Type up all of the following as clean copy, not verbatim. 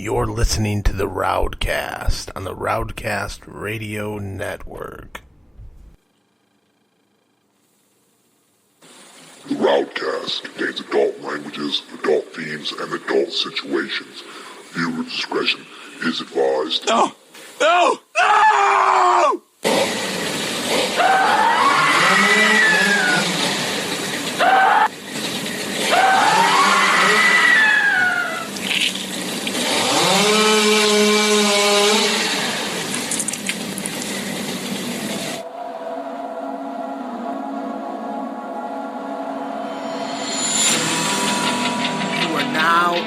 You're listening to the RowdCAST on the RowdCAST Radio Network. The RowdCAST contains adult languages, adult themes, and adult situations. Viewer discretion is advised. No! No! No!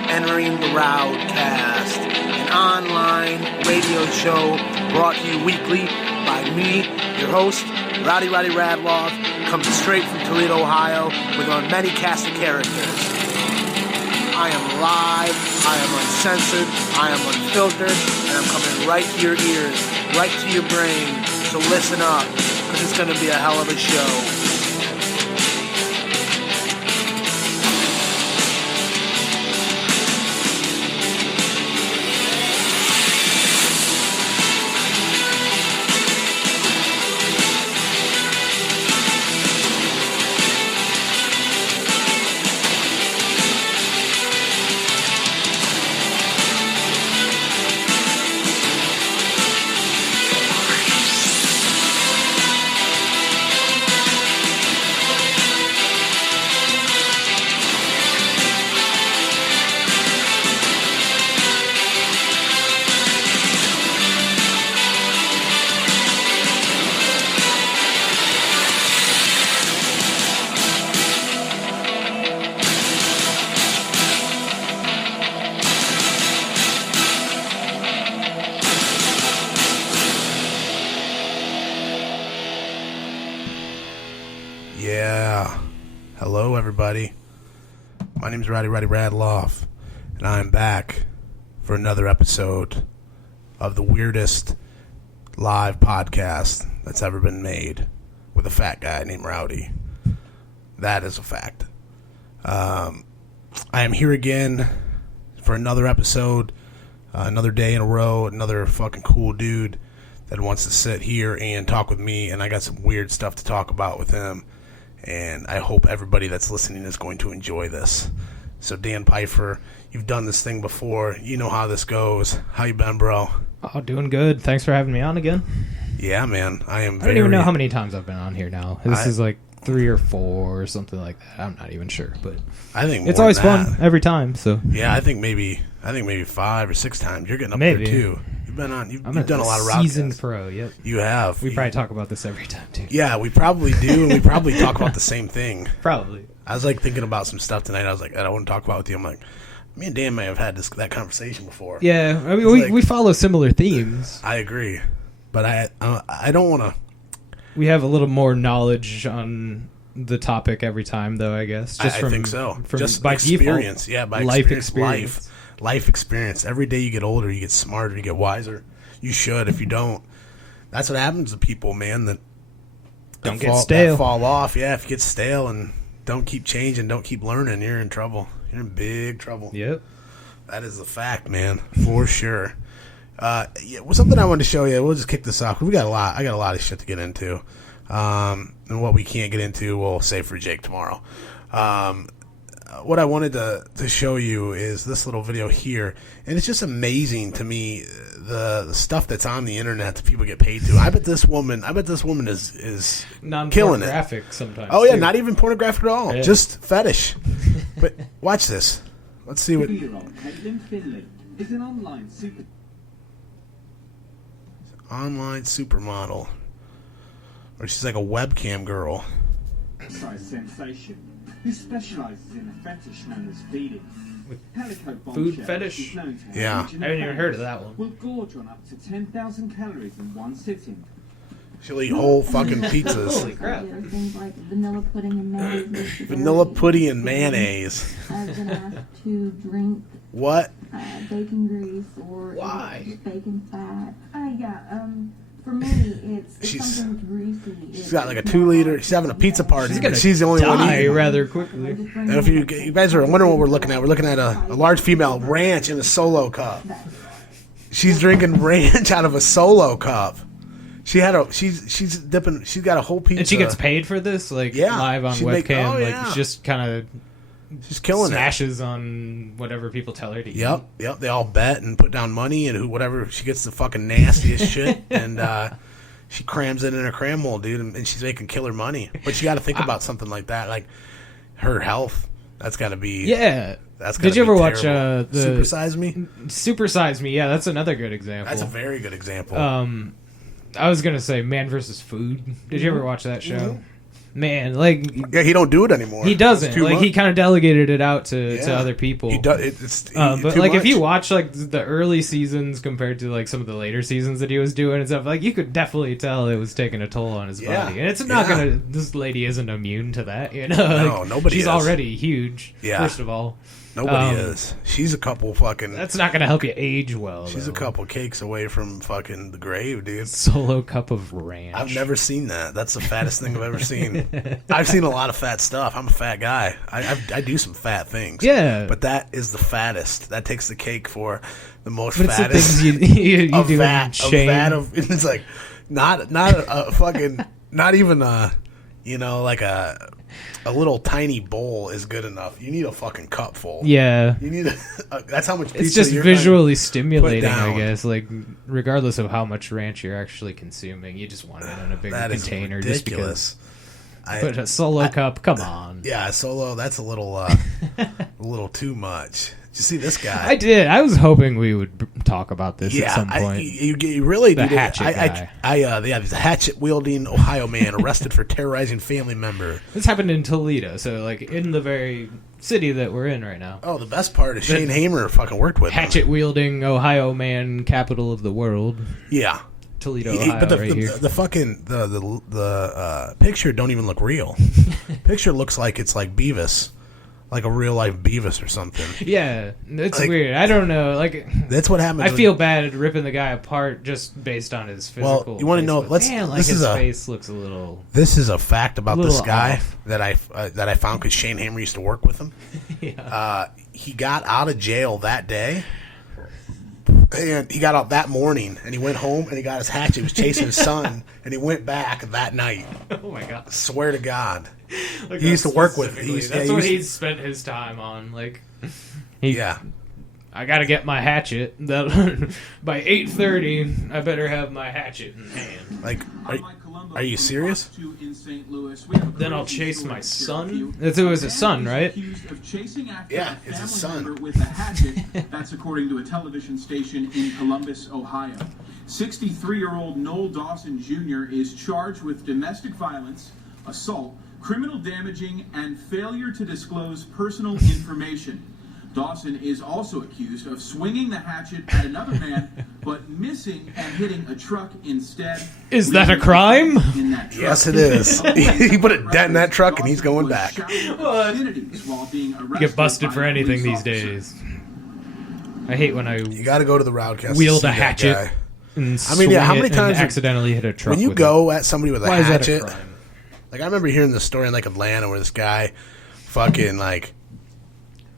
Entering the RowdCAST, an online radio show brought to you weekly by me, your host, Rowdy Radloff, coming straight from Toledo, Ohio, with our many cast of characters. I am live, I am uncensored, I am unfiltered, and I'm coming right to your ears, right to your brain, so listen up, because it's going to be a hell of a show. Hello, everybody. My name is Rowdy Radloff, and I'm back for another episode of the weirdest live podcast that's ever been made with a fat guy named Rowdy. That is a fact. I am here again for another episode, another day in a row, another fucking cool dude that wants to sit here and talk with me, and I got some weird stuff to talk about with him. And I hope everybody that's listening is going to enjoy this. So Dan Pifer, you've done this thing before. You know how this goes. How you been, bro? Oh, doing good. Thanks for having me on again. Yeah, man. I don't even know how many times I've been on here now. This is like 3 or 4 or something like that. I'm not even sure, but I think it's always fun every time. So yeah, I think maybe 5 or 6 times. You're getting up there too. You've been on. You've done a lot of RowdCAST. Seasoned pro. Yep. You have. We probably talk about this every time too. Yeah, we probably do, and we probably talk about the same thing. Probably. I was like thinking about some stuff tonight. I was like, I want to talk about with you. I'm like, me and Dan may have had that conversation before. Yeah, I mean, we follow similar themes. I agree, but I don't want to. We have a little more knowledge on the topic every time, though. I guess. I think so. Just by experience, default, by life experience. Life experience. Every day you get older, you get smarter, you get wiser. You should. If you don't, that's what happens to people, man. That get stale. That fall off. Yeah, if you get stale and don't keep changing, don't keep learning, you're in trouble. You're in big trouble. Yep. That is a fact, man, for sure. Something I wanted to show you. We'll just kick this off. I got a lot of shit to get into, and what we can't get into, we'll save for Jake tomorrow. What I wanted to show you is this little video here, and it's just amazing to me the stuff that's on the internet that people get paid to. I bet this woman is killing it. Sometimes. Oh yeah, too. Not even pornographic at all. Yeah. Just fetish. But watch this. Let's see what. 2-year-old Caitlin Finley is an online supermodel, or she's like a webcam girl. Sensation who specialises in a fetish known as feeding. Food fetish? Yeah. I haven't even heard of that one. Will gorge on up to 10,000 calories in one sitting. She'll eat whole fucking pizzas. Holy crap. Things like vanilla pudding and mayonnaise. Vanilla pudding and mayonnaise. I've been asked to drink what? bacon grease or why? Bacon fat. For me, it's She's- something greasy. She's got like a 2-liter. She's having a pizza party, but she's the only one Die eating. rather quickly. And if you guys are wondering what we're looking at a large female ranch in a Solo cup. She's drinking ranch out of a Solo cup. She's dipping. She's got a whole pizza. And she gets paid for this, like Yeah, live on she'd webcam. make- oh, like yeah. just kind of She's killing it. smashes on whatever people tell her to eat. Yep. They all bet and put down money, and whatever she gets the fucking nastiest shit, and she crams it in her cram mold, dude, and she's making killer money. But you got to think about something like that, like her health. That's got to be Yeah. That's gotta Did you be ever watch terrible. the Super Size Me? Super Size Me? Yeah, that's another good example. That's a very good example. I was gonna say Man vs. Food. Did you ever watch that show? Mm-hmm. Man, like Yeah, he don't do it anymore. he doesn't. It's too Like much. he kind of delegated it out to Yeah. other people. He does. It's But too like if much. you watch like the early seasons compared to like some of the later seasons that he was doing and stuff, like you could definitely tell it was taking a toll on his Yeah. body. And it's not Yeah. gonna. This lady isn't immune to that, you know. No, Like, nobody She's is. already huge. Yeah. First of all, Nobody is. She's a couple fucking. that's not gonna help you age well. She's though. a couple cakes away from fucking the grave, dude. Solo cup of ranch. I've never seen that. That's the fattest thing I've ever seen. I've seen a lot of fat stuff. I'm a fat guy. I do some fat things. Yeah. But that is the fattest. That takes the cake for the most But it's the fattest. things you of do fat, in shame. of fat of, it's like not a fucking, not even a, like a little tiny bowl is good enough. You need a fucking cup full. Yeah. You need that's how much pizza It's just you're visually stimulating, down. I guess. Like, regardless of how much ranch you're actually consuming, you just want it in a bigger That is container. ridiculous. But a solo cup, come on. Yeah, Solo. That's a little, a little too much. Did you see this guy? I did. I was hoping we would talk about this at some point. You really The need hatchet guy. the hatchet wielding Ohio man arrested for terrorizing family member. This happened in Toledo, so like in the very city that we're in right now. Oh, the best part is Shane Hamer fucking worked with him. Hatchet wielding Ohio man, capital of the world. Yeah, Toledo, Ohio, but right here. the fucking the picture don't even look real. Picture looks like it's like Beavis, like a real life Beavis or something. Yeah, it's Like- weird. I don't know. Like, That's what happens. I when- feel bad ripping the guy apart just based on his physical. Well, you wanna face, know- but let's- man, like this his is a- face looks a little. This is a fact about A this little guy off. that I found because Shane Hamer used to work with him. Yeah. He got out of jail that day, and he got out that morning, and he went home and he got his hatchet. He was chasing his son, and he went back that night. Oh my god. Swear to God. Like He used that to work with- specifically. he used- That's yeah, what he he used- spent his time on. Like, Yeah. I gotta get my hatchet. That by 8:30, I better have my hatchet in hand. Like, are you serious? Then I'll chase my son. It was his son, right? Yeah, it's his son. With a hatchet. That's according to a television station in Columbus, Ohio. 63-year-old Noel Dawson Jr. is charged with domestic violence, assault, criminal damaging, and failure to disclose personal information. Dawson is also accused of swinging the hatchet at another man, but missing and hitting a truck instead. Is that a crime? In that truck. Yes, it is. He put a dent in that truck, and he's going back. Get busted for anything these days. I hate when I You got to go to the RowdCAST. to wield see a that hatchet guy. and I mean, yeah, how swing many it times and accidentally hit a truck. When you with go at somebody with a Why is that a hatchet, crime? like I remember hearing this story in like Atlanta where this guy fucking like,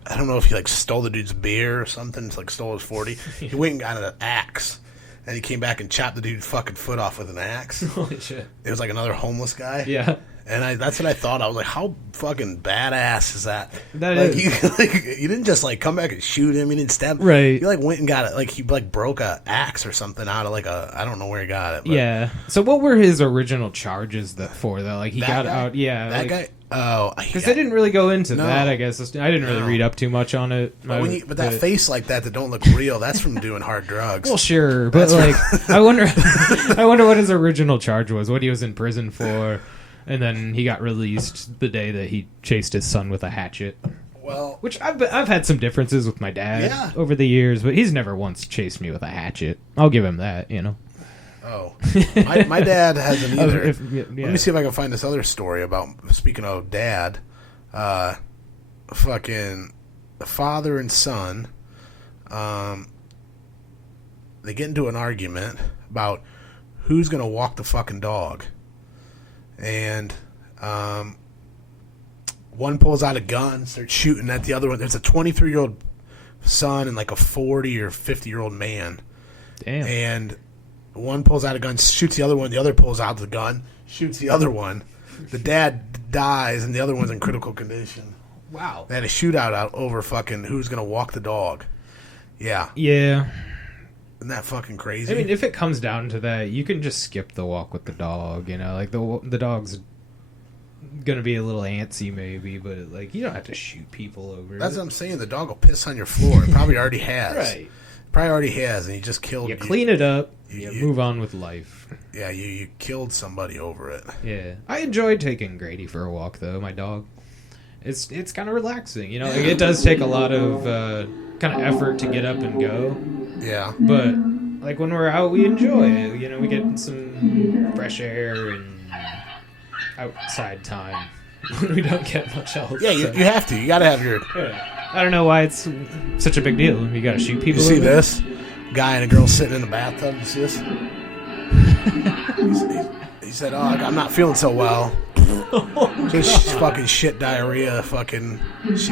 I don't know if he like stole the dude's beer or something. It's like stole his 40. He went and got an axe, and he came back and chopped the dude's fucking foot off with an axe. Holy shit! It was like another homeless guy. Yeah, And that's what I thought. I was like, how fucking badass is that? That like, is. You didn't just like come back and shoot him. You didn't stab him. Right. You like went and got it. Like he like broke a axe or something out of like a, I don't know where he got it. But yeah. So what were his original charges for though? Like he that got guy- out. Yeah, That guy. Oh, Because they didn't really go into No. that. I guess I didn't really No. read up too much on it. But that face like that don't look real. That's from doing hard drugs. Well, sure, but like, I wonder, I wonder what his original charge was. What he was in prison for, and then he got released the day that he chased his son with a hatchet. Well, Which I've had some differences with my dad Yeah. over the years, but he's never once chased me with a hatchet. I'll give him that, you know. oh, my dad hasn't either. Yeah. Let me see if I can find this other story about. Speaking of dad, fucking father and son. They get into an argument about who's gonna walk the fucking dog? And one pulls out a gun, starts shooting at the other one. There's a 23-year-old son and like a 40 or 50-year-old man. Damn. And one pulls out a gun, shoots the other one. The other pulls out the gun, shoots the other one. The dad dies, and the other one's in critical condition. Wow. They had a shootout out over fucking who's gonna walk the dog. Yeah. Yeah. Isn't that fucking crazy? I mean, if it comes down to that, you can just skip the walk with the dog. You know, like the dog's gonna be a little antsy, maybe, but like you don't have to shoot people over. That's what I'm saying. The dog will piss on your floor. It probably already has. Right. Probably already has, and you just killed. You clean it up. You move on with life. Yeah, you killed somebody over it. Yeah, I enjoyed taking Grady for a walk, though. My dog. It's kind of relaxing, you know. Like, it does take a lot of kind of effort to get up and go. Yeah. But like when we're out, we enjoy it. You know, we get some fresh air and outside time when we don't get much else. Yeah, you have to. You got to have your. Yeah. I don't know why it's such a big deal. You got to shoot people. You see over this guy and a girl sitting in the bathtub? You see this? He said, "Oh, I'm not feeling so well." Just fucking shit diarrhea. Fucking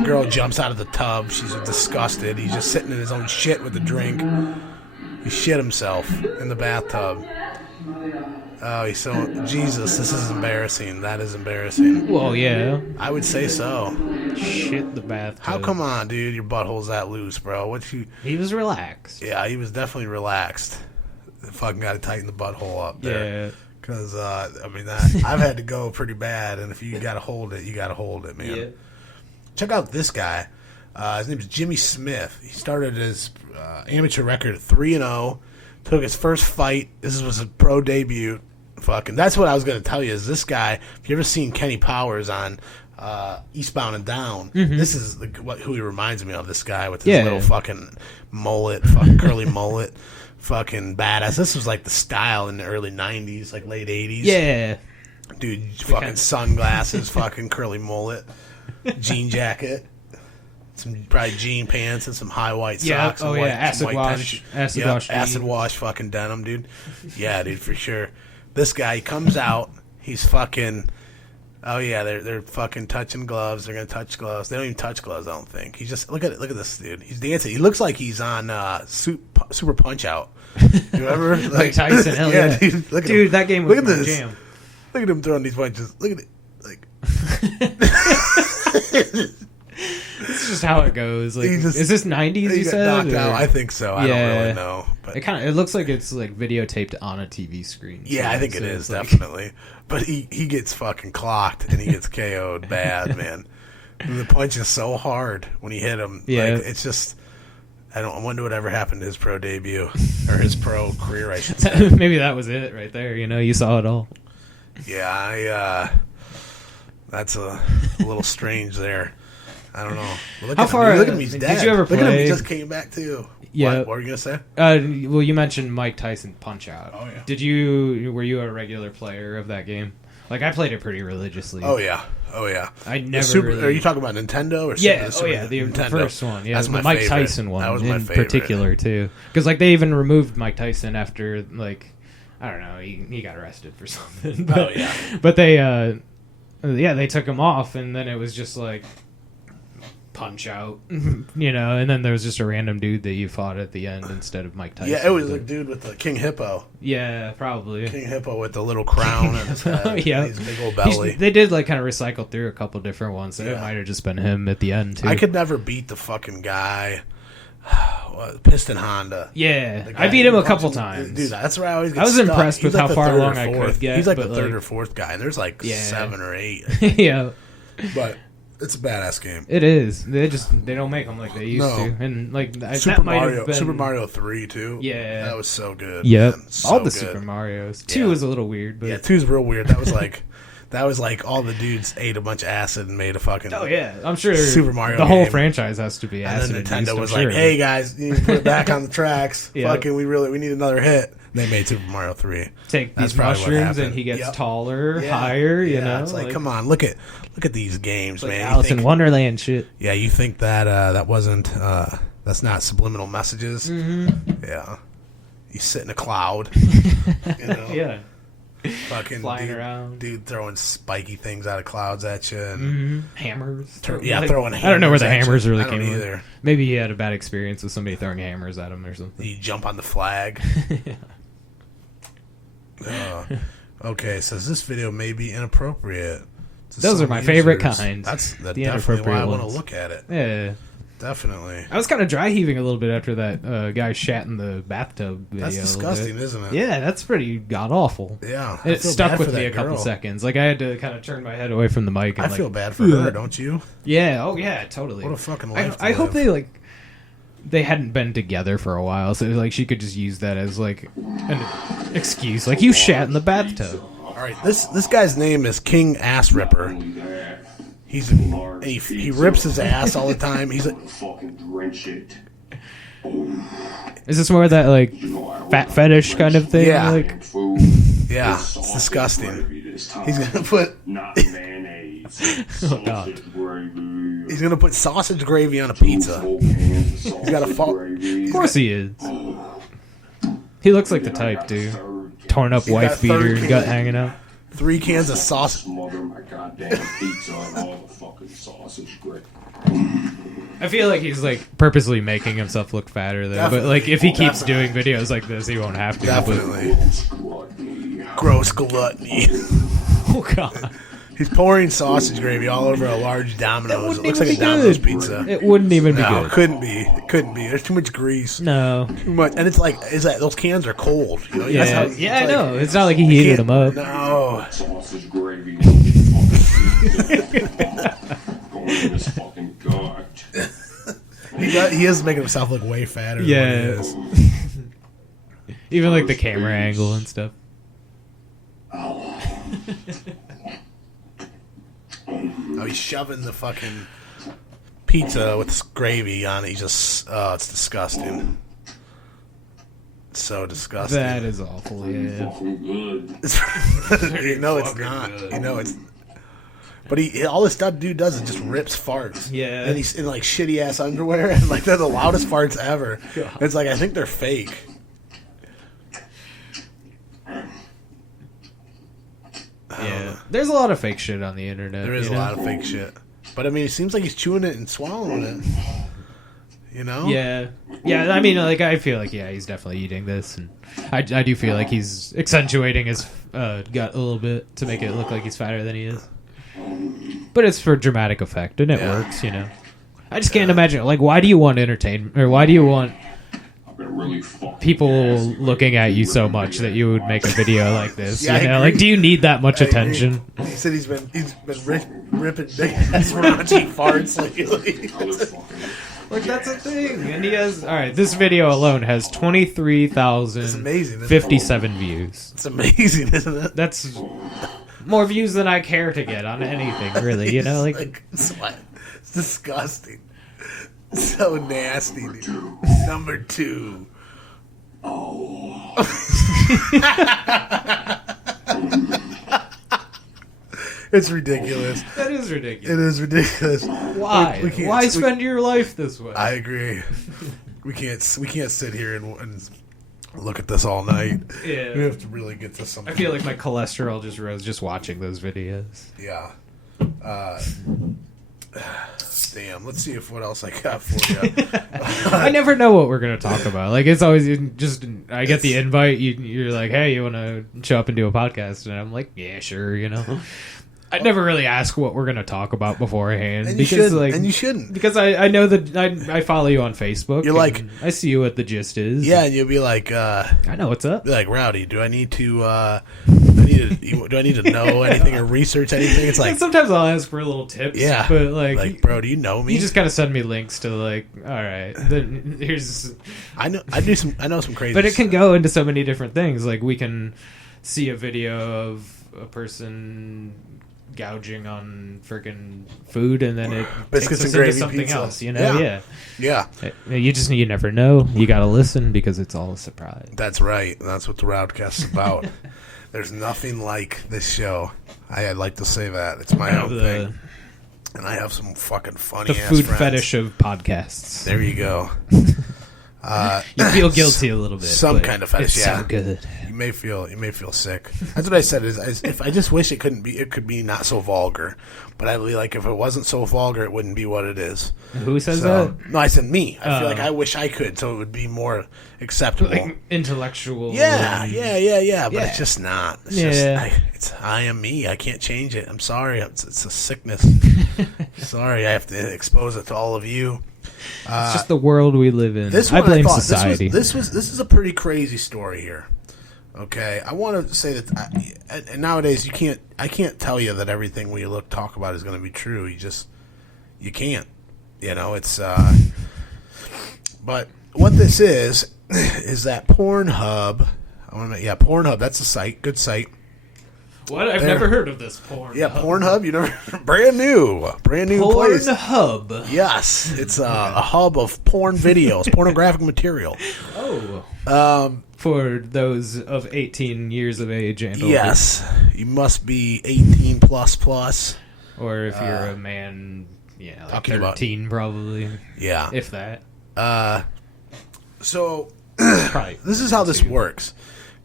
girl jumps out of the tub. She's disgusted. He's just sitting in his own shit with a drink. He shit himself in the bathtub. Oh, he's so Jesus. This is embarrassing. That is embarrassing. Well, yeah. I would say so. Shit the bathtub. How come on, dude? Your butthole's that loose, bro. He was relaxed. Yeah, he was definitely relaxed. Fucking got to tighten the butthole up there. Yeah. Because, I mean, I've had to go pretty bad, and if you got to hold it, you got to hold it, man. Yeah. Check out this guy. His name is Jimmy Smith. He started his amateur record at 3-0. Took his first fight. This was a pro debut. Fucking, that's what I was going to tell you, is this guy, if you ever seen Kenny Powers on Eastbound and Down, this is who he reminds me of, this guy with his little fucking mullet, fucking curly mullet. Fucking badass. This was like the style in the early 90s, like late 80s. Yeah. Dude, fucking sunglasses, fucking curly mullet, jean jacket, some probably jean pants and some high white socks. Oh, and yeah. Acid wash. Acid wash fucking denim, dude. Yeah, dude, for sure. This guy, he comes out, he's fucking... Oh yeah, they're fucking touching gloves. They're gonna touch gloves. They don't even touch gloves. I don't think. He's just look at this dude. He's dancing. He looks like he's on Super Punch Out. You remember? Like Tyson. Hell yeah, dude. Look at dude, him. that game was look at my this. jam. Look at him throwing these punches. Look at it. Like This is just how it goes. Like, He just- is this 90s? he You got said? knocked or- out. I think so. I don't really know. But It looks like it's like videotaped on a TV screen. yeah, So I think it so is it's like- definitely. But he gets fucking clocked and he gets KO'd bad, man. And the punch is so hard when he hit him. Yeah. Like, it's just. I wonder what ever happened to his pro debut or his pro career. I should say. Maybe that was it right there. You know, you saw it all. Yeah, that's a little strange there. I don't know. But look How at far- him. Look at him. He's did dead. you ever Look at him. He play- just came back too. Yeah. What were you gonna say? Well, you mentioned Mike Tyson Punch Out. Oh, yeah. Were you a regular player of that game? Like, I played it pretty religiously. Oh yeah. I The never really... Are you talking about Nintendo or Yeah, Super, the Nintendo? first one. Yeah, That's the my Mike favorite. Tyson one That was my in favorite. particular too. Because like they even removed Mike Tyson after like I don't know, he got arrested for something. But, Oh, yeah. But they took him off, and then it was just like Punch Out, you know, and then there was just a random dude that you fought at the end instead of Mike Tyson. Yeah, it was but- a dude with the King Hippo. Yeah, probably. King Hippo with the little crown on his head. Yeah. His big old belly. They did like kind of recycle through a couple different ones, so it Yeah. might have just been him at the end too. I could never beat the fucking guy. Piston Honda. Yeah, The guy I beat him who a couple punches- times. Dude, that's where I always get I was stuck. impressed He's with like how the far third or along I could fourth. get, He's like the but, third like- or fourth guy, and there's like Yeah. 7 or 8. Yeah, But it's a badass game. it is. They don't make them like they used No. to, and like that Super might Mario, have been Super Mario 3 too. Yeah. that was so good. Yep, man. So all the good. Super Mario's. 2 Yeah. was a little weird, but Yeah, 2's real weird. That was like, all the dudes ate a bunch of acid and made a fucking. oh yeah, I'm sure Super Mario The whole game. franchise has to be And acid. then Nintendo induced, was I'm like, sure. "Hey guys, you need to put it back on the tracks. Yeah. Fucking, we need another hit." They made Super Mario 3. take That's these probably what mushrooms and happened. he gets Yep. taller, Yeah. higher. You Yeah, know, it's like, come on, look at these games, like man. You Alice in think- Wonderland shit. Yeah, you think that that wasn't that's not subliminal messages? Mm-hmm. Yeah, You sit in a cloud. You know? Yeah. Fucking Flying around. Dude throwing spiky things out of clouds at you. And Hammers. throwing hammers. I don't know where the at hammers you. really I don't came either. from. Maybe he had a bad experience with somebody throwing hammers at him or something. You jump on the flag. Okay, says this video may be inappropriate. Those some are my favorite users. kinds. That's the definitely why inappropriate I want to ones. look at it. Yeah. Definitely. I was kind of dry heaving a little bit after that guy shat in the bathtub video. That's disgusting, isn't it? Yeah, that's pretty god awful. Yeah. I It feel stuck bad with for me that a couple girl. seconds. Like I had to kind of turn my head away from the mic. And I feel bad for her, don't you? Yeah. Oh yeah. Totally. What a fucking life to I hope live. they hadn't been together for a while, so like she could just use that as like an excuse. Like you shat in the bathtub. All right, this guy's name is King Ass Ripper. He rips his ass all the time. He's like, fucking drench it. Is this more of that like fat fetish kind of thing? Yeah. Like, yeah, it's disgusting. He's gonna put Not mayonnaise. Oh, God. Sausage gravy. he's gonna put sausage gravy on a pizza. He's got a fault. of course he is. He looks like the type, dude. Torn up got wife beater, third and gut can. hanging out. 3 cans of sausage. Smother my goddamn pizza and all the fucking sausage gravy. I feel like he's like purposely making himself look fatter though. But like if he keeps doing videos like this, he won't have to. Definitely. Gross gluttony. Oh god. He's pouring sausage gravy all over a large Domino's. It looks like a even be Domino's good. pizza. It wouldn't even be No, it good. couldn't be. It couldn't be. There's too much grease. No. Too much, and it's like, those cans are cold. You know? Yeah, That's how- yeah, I it's know. like- It's not like he heated them up. No. Sausage gravy. Going in his fucking gut. He is making himself look way fatter Yeah. than what he is. Even like the camera angle and stuff. Oh, he's shoving the fucking pizza with this gravy on it. He's just, it's disgusting. It's so disgusting. That is awful, yeah. Fucking good. You know it's not. You know it's. But all this stuff dude does is just rips farts. Yeah. And he's in like shitty ass underwear, and like they're the loudest farts ever. God. It's like I think they're fake. Yeah. There's a lot of fake shit on the internet. There is a lot of fake shit. But I mean, it seems like he's chewing it and swallowing it. You know? Yeah. Yeah, I mean, like, I feel like, yeah, he's definitely eating this. And I do feel like he's accentuating his gut a little bit to make it look like he's fatter than he is. But it's for dramatic effect, and it works, you know. I just can't imagine, like, why do you want entertainment, or why do you want Really fucking people looking at you so much that you would make a video like this? Yeah, you know, I like, agree. do you need that much I agree. attention? He said he's been ripping big ass raunchy farts lately. Like, that's a thing. And he has, alright, this video alone has It's amazing, isn't it? 23,057 views. It's amazing, isn't it? That's more views than I care to get on anything, really. You know, like it's disgusting. So nasty, dude. Number 2. It's ridiculous. that is ridiculous. It is ridiculous. Why? We can't- Why we- spend your life this way? I agree. We can't sit here and look at this all night. Yeah. We have to really get to something. I feel like my cholesterol just rose just watching those videos. Yeah. Damn. Let's see what else I got for you. I never know what we're gonna talk about. Like it's always just I get the invite. You're like, hey, you want to show up and do a podcast? And I'm like, yeah, sure. You know. I never really ask what we're gonna talk about beforehand And you because shouldn't. like And you shouldn't. because I know that I follow you on Facebook. You're like- and I see what the gist is. Yeah, and you'll be like, I know what's up. be like, Rowdy, do I need to do I need to know anything or research anything? It's like, And sometimes I'll ask for little tips. yeah, but like bro, do you know me? you just kind of send me links to like, all right, then here's. I know some crazy. But it can stuff. go into so many different things. Like we can see a video of a person gouging on freaking food, and then it Biscuits takes us and gravy into something pizza. else. You know, Yeah. Yeah, You never know. You got to listen because it's all a surprise. that's right. That's what the RowdCAST is about. There's nothing like this show. I'd like to say that it's my own thing, and I have some fucking funny The ass food friends. fetish of podcasts. There you go. You feel guilty a little bit. Some but kind of fetish, it's yeah. so good. You may feel sick. That's what I said. If I just wish it could be not so vulgar. But I really like if it wasn't so vulgar, it wouldn't be what it is. Who says So, that? no, I said me. I feel like I wish I could, so it would be more acceptable. Like intellectual. Yeah. But Yeah. it's just not. It's Yeah. just I am me. I can't change it. I'm sorry. It's a sickness. Sorry, I have to expose it to all of you. It's just the world we live in. This I one blame thought society. This is a pretty crazy story here. Okay, I want to say that and nowadays I can't tell you that everything we talk about is going to be true. You can't. You know, it's but what this is that Pornhub. Pornhub. That's a site. Good site. What? I've never heard of this porn. Yeah, Pornhub. You never brand new place. Pornhub. Yes, it's a hub of porn videos, pornographic material. Oh. For those of 18 years of age and older. Yes, you must be 18 plus. Or if you're a man, like talking 13 probably. Yeah. If that. So Probably. this is how this works.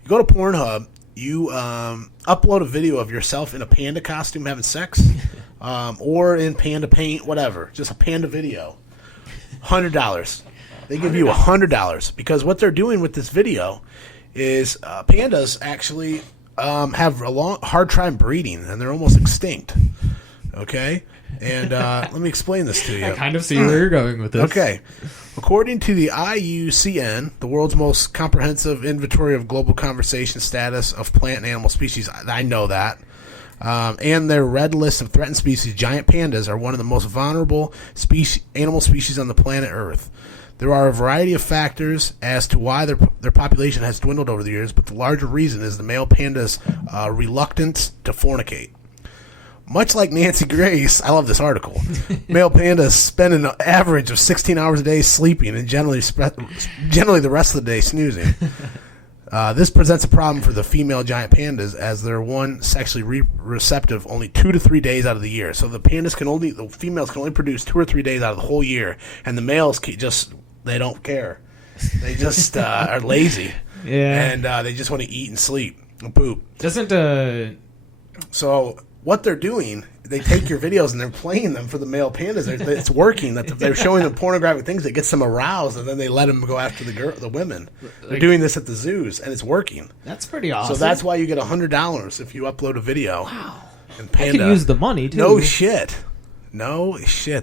You go to Pornhub. You upload a video of yourself in a panda costume having sex, or in panda paint, whatever. Just a panda video. $100. They give you $100 because what they're doing with this video is pandas actually have a hard time breeding and they're almost extinct. Okay, and let me explain this to you. I kind of see where you're going with this. Okay. According to the IUCN, the world's most comprehensive inventory of global conservation status of plant and animal species, I know that, and their red list of threatened species, giant pandas are one of the most vulnerable animal species on the planet Earth. There are a variety of factors as to why their population has dwindled over the years, but the larger reason is the male panda's reluctance to fornicate. Much like Nancy Grace, I love this article, male pandas spend an average of 16 hours a day sleeping and generally the rest of the day snoozing. This presents a problem for the female giant pandas as they're sexually receptive only 2 to 3 days out of the year. So the females can only produce 2 or 3 days out of the whole year, and the males they don't care. They just are lazy. Yeah. And they just want to eat and sleep and poop. Doesn't So what they're doing, they take your videos and they're playing them for the male pandas. It's working. They're showing them pornographic things that gets them aroused, and then they let them go after the women. They're doing this at the zoos, and it's working. That's pretty awesome. So that's why you get $100 if you upload a video. Wow. And I panda. could use the money too. No shit.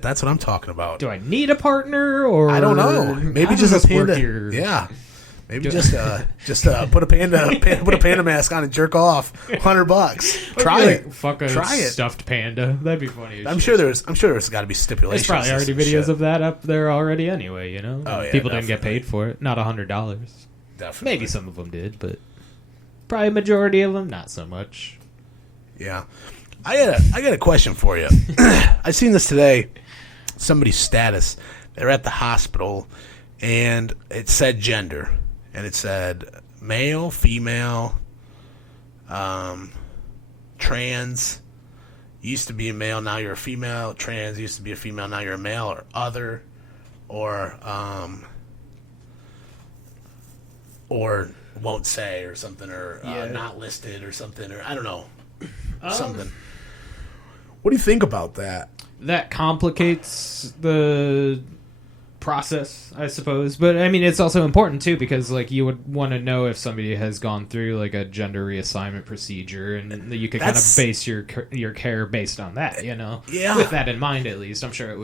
That's what I'm talking about. Do I need a partner or I don't know. Maybe how just does a this work panda. here? Yeah. Maybe just put a panda mask on and jerk off. $100. Try it. Fuck a Try it. stuffed panda. That'd be funny. as I'm shit. sure there's got to be stipulations. There's probably already and videos shit. of that up there already anyway, you know? Oh, yeah, People didn't get definitely. paid for it. Not $100. Definitely. Maybe some of them did, but probably majority of them, not so much. Yeah. I got a question for you. I seen this today. Somebody's status. They're at the hospital, and it said gender, and it said male, female, trans. Used to be a male, now you're a female. Trans used to be a female, now you're a male, or other, or won't say, or something, or not listed, or something, or I don't know, something. What do you think about that? That complicates the process, I suppose. But I mean, it's also important too because like you would want to know if somebody has gone through like a gender reassignment procedure, and you could kind of base your care based on that. You know, Yeah. With that in mind, at least, I'm sure it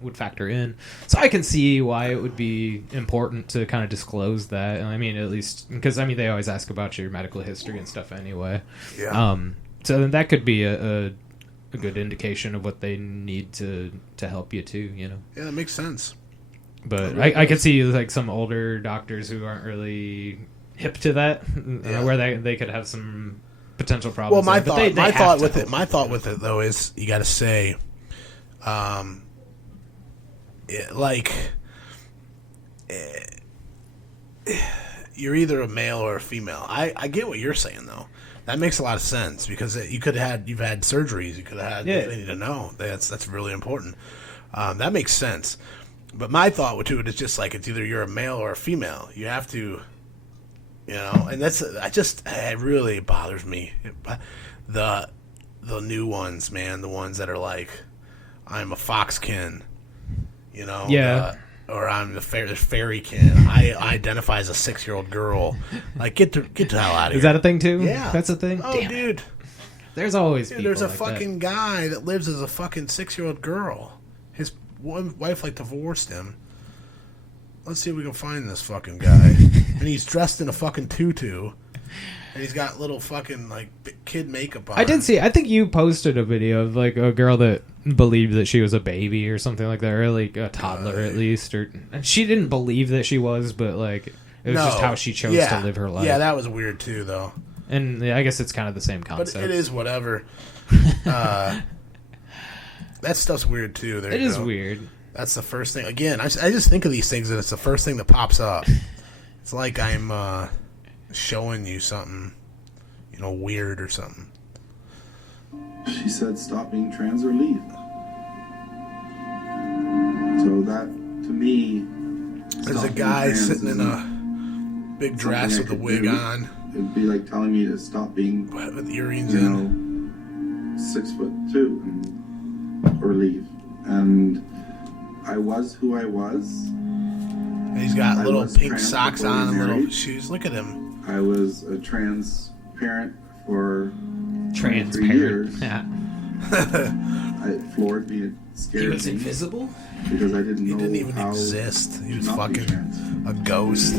would factor in. So I can see why it would be important to kind of disclose that. And I mean, at least because I mean they always ask about your medical history and stuff anyway. Yeah. So then that could be a good indication of what they need to help you too. You know. Yeah, that makes sense. But I could see like some older doctors who aren't really hip to that, where they could have some potential problems. Well, my thought with it though is you got to say, you're either a male or a female. I get what you're saying though. That makes a lot of sense because you've had surgeries. You could have had. They need to know that's really important. That makes sense. But my thought to it is just like it's either you're a male or a female. You have to, and it really bothers me. The new ones, man, the ones that are like, I'm a foxkin, Yeah. or I'm the fairykin. I identify as a 6-year-old girl. Like, get the hell out of here. Is that a thing too? Yeah. That's a thing? Oh, Damn. dude. There's always people There's a like fucking guy that lives as a fucking 6-year-old girl. His wife, divorced him. Let's see if we can find this fucking guy. And he's dressed in a fucking tutu. And he's got little fucking, kid makeup on. I did see, I think you posted a video of, a girl that believed that she was a baby or something like that, or, a toddler at least. And she didn't believe that she was, but, it was just how she chose to live her life. Yeah, that was weird, too, though. And I guess it's kind of the same But concept. it is whatever. That stuff's weird, too. There It you is go. weird. That's the first thing. Again, I just think of these things and it's the first thing that pops up. It's like I'm showing you something, weird or something. She said, stop being trans or leave. So that, to me... There's a guy sitting in a big dress with a wig on. It'd be like telling me to stop being... With earrings in. 6'2" or leave. And I was who I was. And he's got I little was pink trans socks before on and little married. shoes. Look at him. I was a trans parent for 23 Transparent. years. Yeah. It floored me. It scared me. invisible? Because I didn't know He didn't even how exist. He was not be fucking trans. a ghost.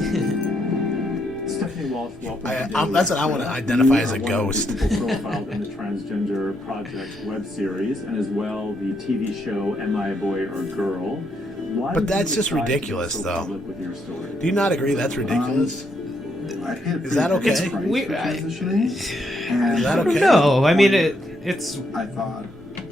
Stephanie Walsh, welcome I- to I'm- that's what I wanna identify as a You are ghost. One of the people profiled in the Transgender Project web series, and as well the TV show "Am I a Boy or Girl?" Why But did you that's just decide to be ridiculous, so though. public with your story? Do you not agree that's ridiculous? I paid a Is that pretty okay? big price We- for I- transitioning, and Is that okay? No, I mean, it's I thought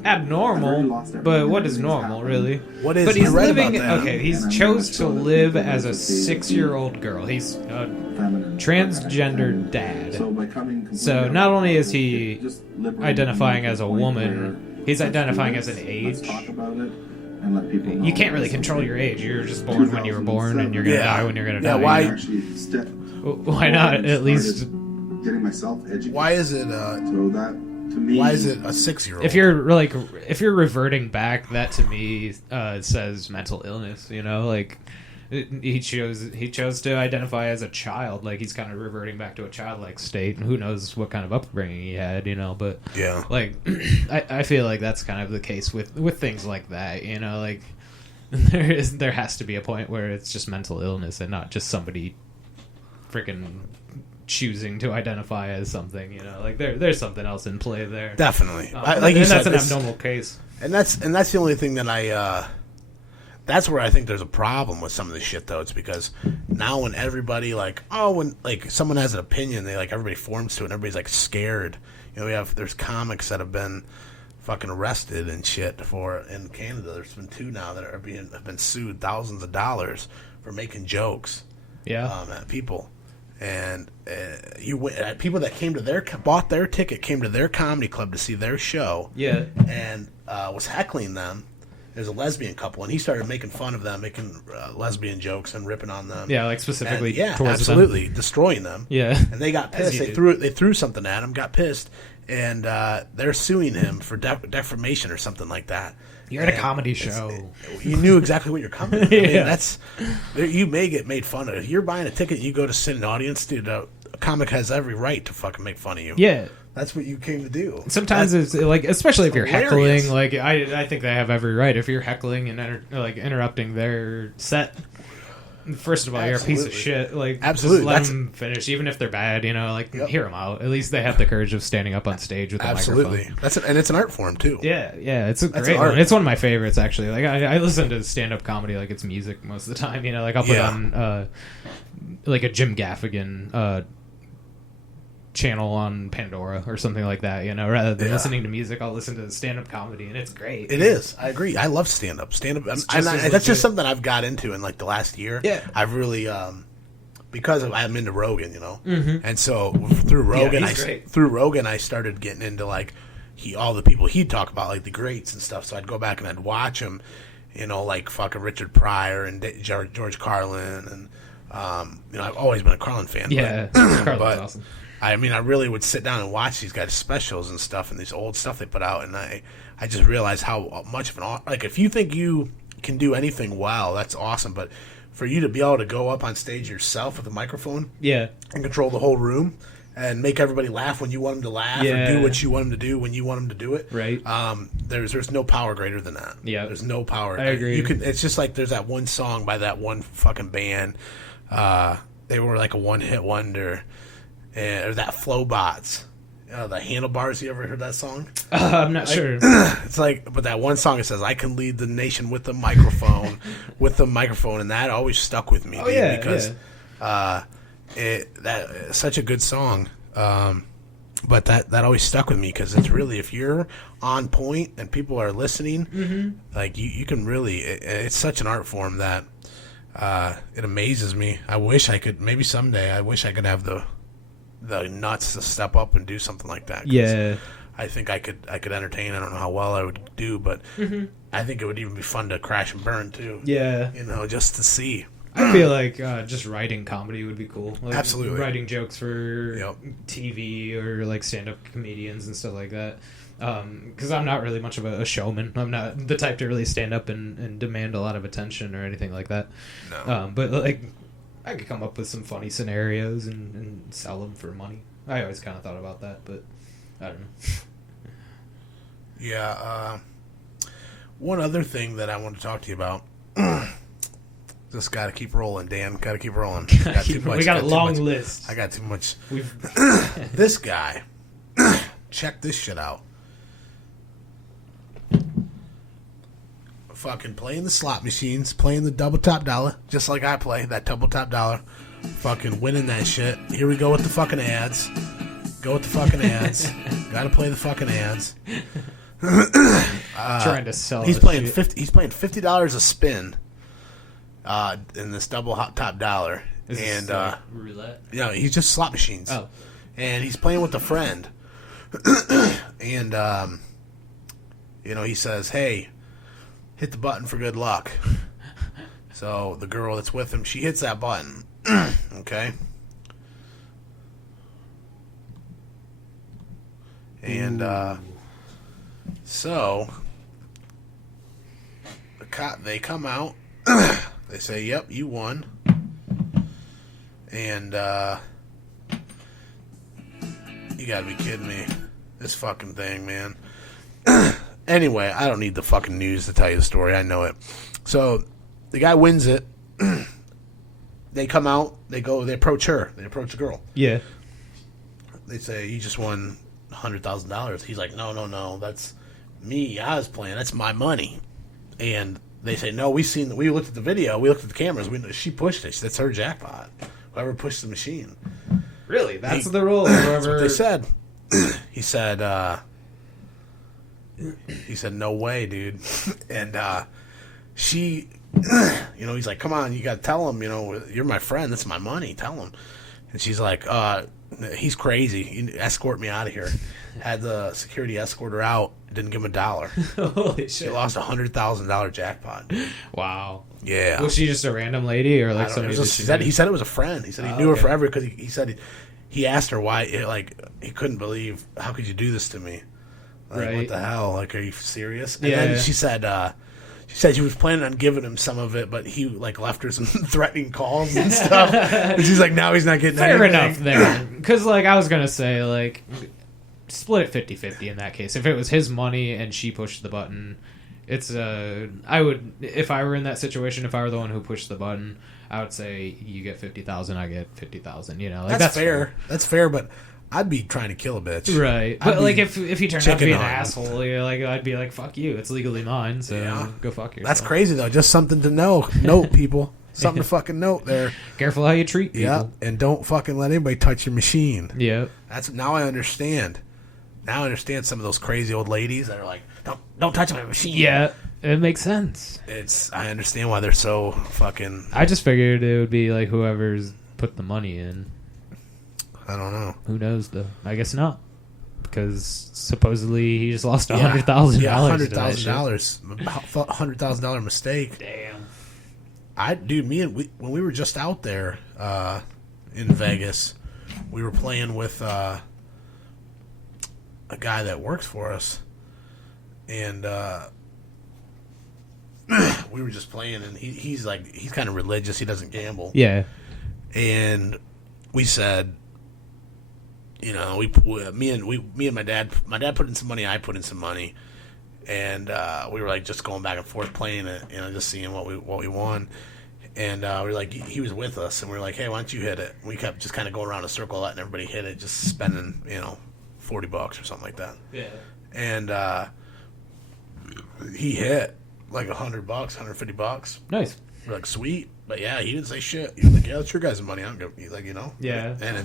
abnormal, but what is normal, really? What is? But he's I read living. about that. Okay, he's chose to live as a 6-year-old girl. He's a feminine. transgender dad. So by coming So completely not out, only is he it just liberated identifying me to as a the point woman, where he's let's identifying do as an this, age. Let's talk about it and let people know. You can't really control your age. You're just born when you were born, and you're gonna Yeah. die when you're gonna Yeah, die. why- I actually stepped Why not? At least getting myself educated. Why is it? So that to me, Why is it a 6-year-old? if you're reverting back, that to me says mental illness. He chose to identify as a child. Like, he's kind of reverting back to a childlike state, and who knows what kind of upbringing he had. But Yeah. I feel like that's kind of the case with things like that. There has to be a point where it's just mental illness and not just somebody freaking choosing to identify as something. There's something else in play there. Definitely. And Like you said, that's an this- abnormal case. and that's the only thing that that's where I think there's a problem with some of this shit, though. It's because now when everybody when someone has an opinion, everybody forms to it, and everybody's scared. There's comics that have been fucking arrested and shit in Canada. There's been 2 now that have been sued thousands of dollars for making jokes. Yeah. At people, and people that came to bought their ticket, came to their comedy club to see their show, Yeah. and was heckling them. There's a lesbian couple, and he started making fun of them, making lesbian jokes and ripping on them. Yeah, specifically And, towards absolutely destroying them. Yeah. And they got As pissed. you do. They threw something at him, got pissed, and they're suing him for defamation or something like that. You're at a And comedy it's- show. You knew exactly what you're coming. I mean, Yeah. you may get made fun of. If you're buying a ticket and you go to sit in an audience, dude, a comic has every right to fucking make fun of you. Yeah. That's what you came to do. Sometimes it's especially if you're hilarious. heckling. I think they have every right. If you're heckling and interrupting their set, first of all, you're a piece of Absolutely. shit. Absolutely. Just let That's- them finish, even if they're bad. Yep. Hear them out. At least they have the courage of standing up on stage with a Absolutely. microphone. And it's an art form too. Yeah, it's a That's great art. one. It's one of my favorites, actually. I listen to stand-up comedy like it's music most of the time. I'll put Yeah. on a Jim Gaffigan channel on Pandora or something like that. Rather than Yeah. listening to music, I'll listen to stand-up comedy, and it's great. It is. I agree. I love stand up. It's That's just as just legit. something I've got into in the last year. Yeah. I've really because I'm into Rogan, Mm-hmm. and so through Rogan, he's great. I started getting into all the people he'd talk about, the greats and stuff. So I'd go back and I'd watch him, you know, like fucking Richard Pryor and George Carlin, and you know, I've always been a Carlin fan. Yeah, but, Carlin's awesome. I mean, I really would sit down and watch these guys' specials and stuff, and these old stuff they put out, and I just realized how much of an, like, if you think you can do anything well, that's awesome, but for you to be able to go up on stage yourself with a microphone, Yeah. and control the whole room, and make everybody laugh when you want them to laugh, or do what you want them to do when you want them to do it, Right. There's no power greater than that. Yeah. There's no power. I agree. You can. It's just like there's that one song by that one fucking band. They were like a one-hit wonder. Or that Flowbots, the Handlebars. You ever heard that song? I'm not sure. It's like, but that one song, it says, "I can lead the nation with the microphone," and that always stuck with me, Oh, dude, yeah, because it's such a good song. But that always stuck with me because it's really, if you're on point and people are listening, like you can really. It's such an art form that it amazes me. I wish I could. Maybe someday, I wish I could have the nuts to step up and do something like that. 'Cause Yeah. I think I could entertain. I don't know how well I would do, but I think it would even be fun to crash and burn too. Yeah. You know, just to see. I feel like just writing comedy would be cool. Like, Absolutely. Writing jokes for Yep. TV or like stand-up comedians and stuff like that. Because I'm not really much of a showman. I'm not the type to really stand up and demand a lot of attention or anything like that. No. But like, I could come up with some funny scenarios and sell them for money. I always kind of thought about that, but I don't know. Yeah. One other thing that I want to talk to you about. Just got to keep rolling, Dan. Got to keep rolling. Got too much, We got a long too much. list. I got too much. We've This guy. Check this shit out. Fucking playing the slot machines, playing the double top dollar, just like I play that double top dollar. Fucking winning that shit. Here we go with the fucking ads. Go with the fucking ads. Gotta play the fucking ads. trying to sell. He's this playing shit. He's playing $50 a spin. In this double hot top dollar, Is this, and like, roulette. you know, he's just slot machines. Oh. And he's playing with a friend, and you know, he says, "Hey, hit the button for good luck." So the girl that's with him, she hits that button. Okay. And so they come out. They say, "Yep, you won." And you gotta be kidding me. This fucking thing, man. Anyway, I don't need the fucking news to tell you the story. I know it. So the guy wins it. They come out. They approach her. They approach the girl. Yeah. They say, "You just won $100,000. He's like, No, that's me. I was playing. That's my money." And they say, "No, we looked at the video. We looked at the cameras. She pushed it. That's her jackpot. Whoever pushed the machine." Really? That's the rule. That's what they said. He said, "No way, dude." And she, you know, he's like, "Come on, you got to tell him, you know, you're my friend. That's my money. Tell him." And she's like, "He's crazy. You escort me out of here." Had the security escort her out. Didn't give him $1. Holy She shit! lost $100,000 jackpot. Wow. Yeah. Was she just a random lady or I like don't know. somebody? It was that just- she he said it was a friend. He said he Oh, knew her okay. forever because he said he asked her why. Like, he couldn't believe, how could you do this to me? Like, Right. what the hell? Like, are you serious? And Yeah. then she said she was planning on giving him some of it, but he like left her some threatening calls and stuff. And she's like, now he's not getting Fair anything. enough there. Because, like, I was going to say, like, split it 50-50 in that case. If it was his money and she pushed the button, it's, I would, if I were in that situation, if I were the one who pushed the button, I would say, you get 50,000, I get 50,000, you know? Like, That's fair. That's fair, but I'd be trying to kill a bitch. Right. I'd But, be like, if he turned out to be an chicken on. asshole, you're like, I'd be like, fuck you. It's legally mine, so Yeah. go fuck yourself. That's crazy, though. Just something to note, people. Something to fucking note there. Careful how you treat people. Yeah, and don't fucking let anybody touch your machine. Yeah. Now I understand. Now I understand some of those crazy old ladies that are like, don't touch my machine. Yeah. It makes sense. I understand why they're so fucking. I just figured it would be like whoever's put the money in. I don't know. Who knows, though? I guess not. because supposedly he just lost Yeah, $100,000. $100,000. $100,000 mistake. Damn. When we were just out there in Vegas, we were playing with a guy that works for us, and we were just playing, and he's kind of religious. He doesn't gamble. Yeah. And we said, me and my dad put in some money, I put in some money, and we were just going back and forth playing it, just seeing what we won. And we were he was with us, and we were like, hey, why don't you hit it? We kept just kind of going around a circle, letting everybody hit it, just spending $40 or something like that. Yeah. And he hit $100, $150. Nice. We're like, sweet. But yeah, he didn't say shit. He was like, yeah, it's your guys' money. I don't give, Yeah. And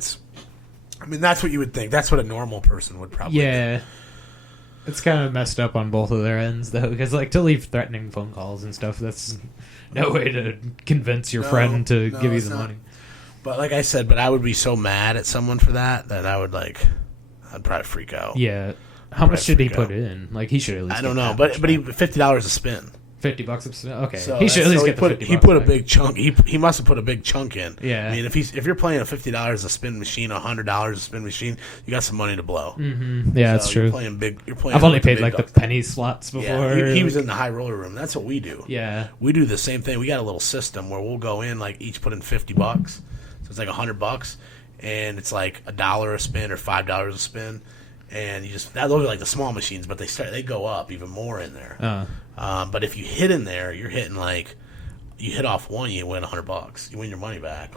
that's what you would think. That's what a normal person would probably do. It's kind of messed up on both of their ends, though, because to leave threatening phone calls and stuff, that's no way to convince your friend to give you the money. But like I said, I would be so mad at someone for that I would I'd probably freak out. Yeah. How much did he put in? He should at least. I don't know, but he $50 a spin. $50 a spin. Okay, So he should at least get the $50. He put a back. big chunk. He must have put a big chunk in. Yeah. I mean, if you're playing a $50 a spin machine, $100 a spin machine, you got some money to blow. Mm-hmm. Yeah, that's true. You're playing big. I've only paid the penny slots before. Yeah, he was in the high roller room. That's what we do. Yeah. We do the same thing. We got a little system where we'll go in each put in $50, so it's $100, and it's $1 a spin or $5 a spin. And those are the small machines, but they go up even more in there. But if you hit in there, you're hitting you hit off one, you win $100. You win your money back.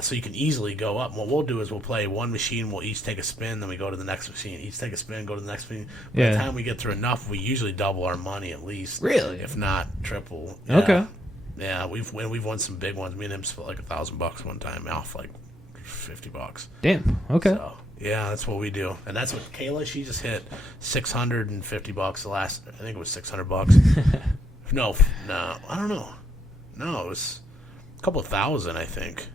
So you can easily go up. And what we'll do is we'll play one machine, we'll each take a spin, then we go to the next machine. Each take a spin, go to the next machine. By the time we get through enough, we usually double our money at least. Really? If not triple. Yeah. Okay. Yeah, we've won some big ones. Me and him split $1,000 one time off $50. Damn. Okay. So, yeah, that's what we do, and that's what Kayla. She just hit $650 the last. I think it was $600. no, I don't know. No, it was a couple of thousand, I think.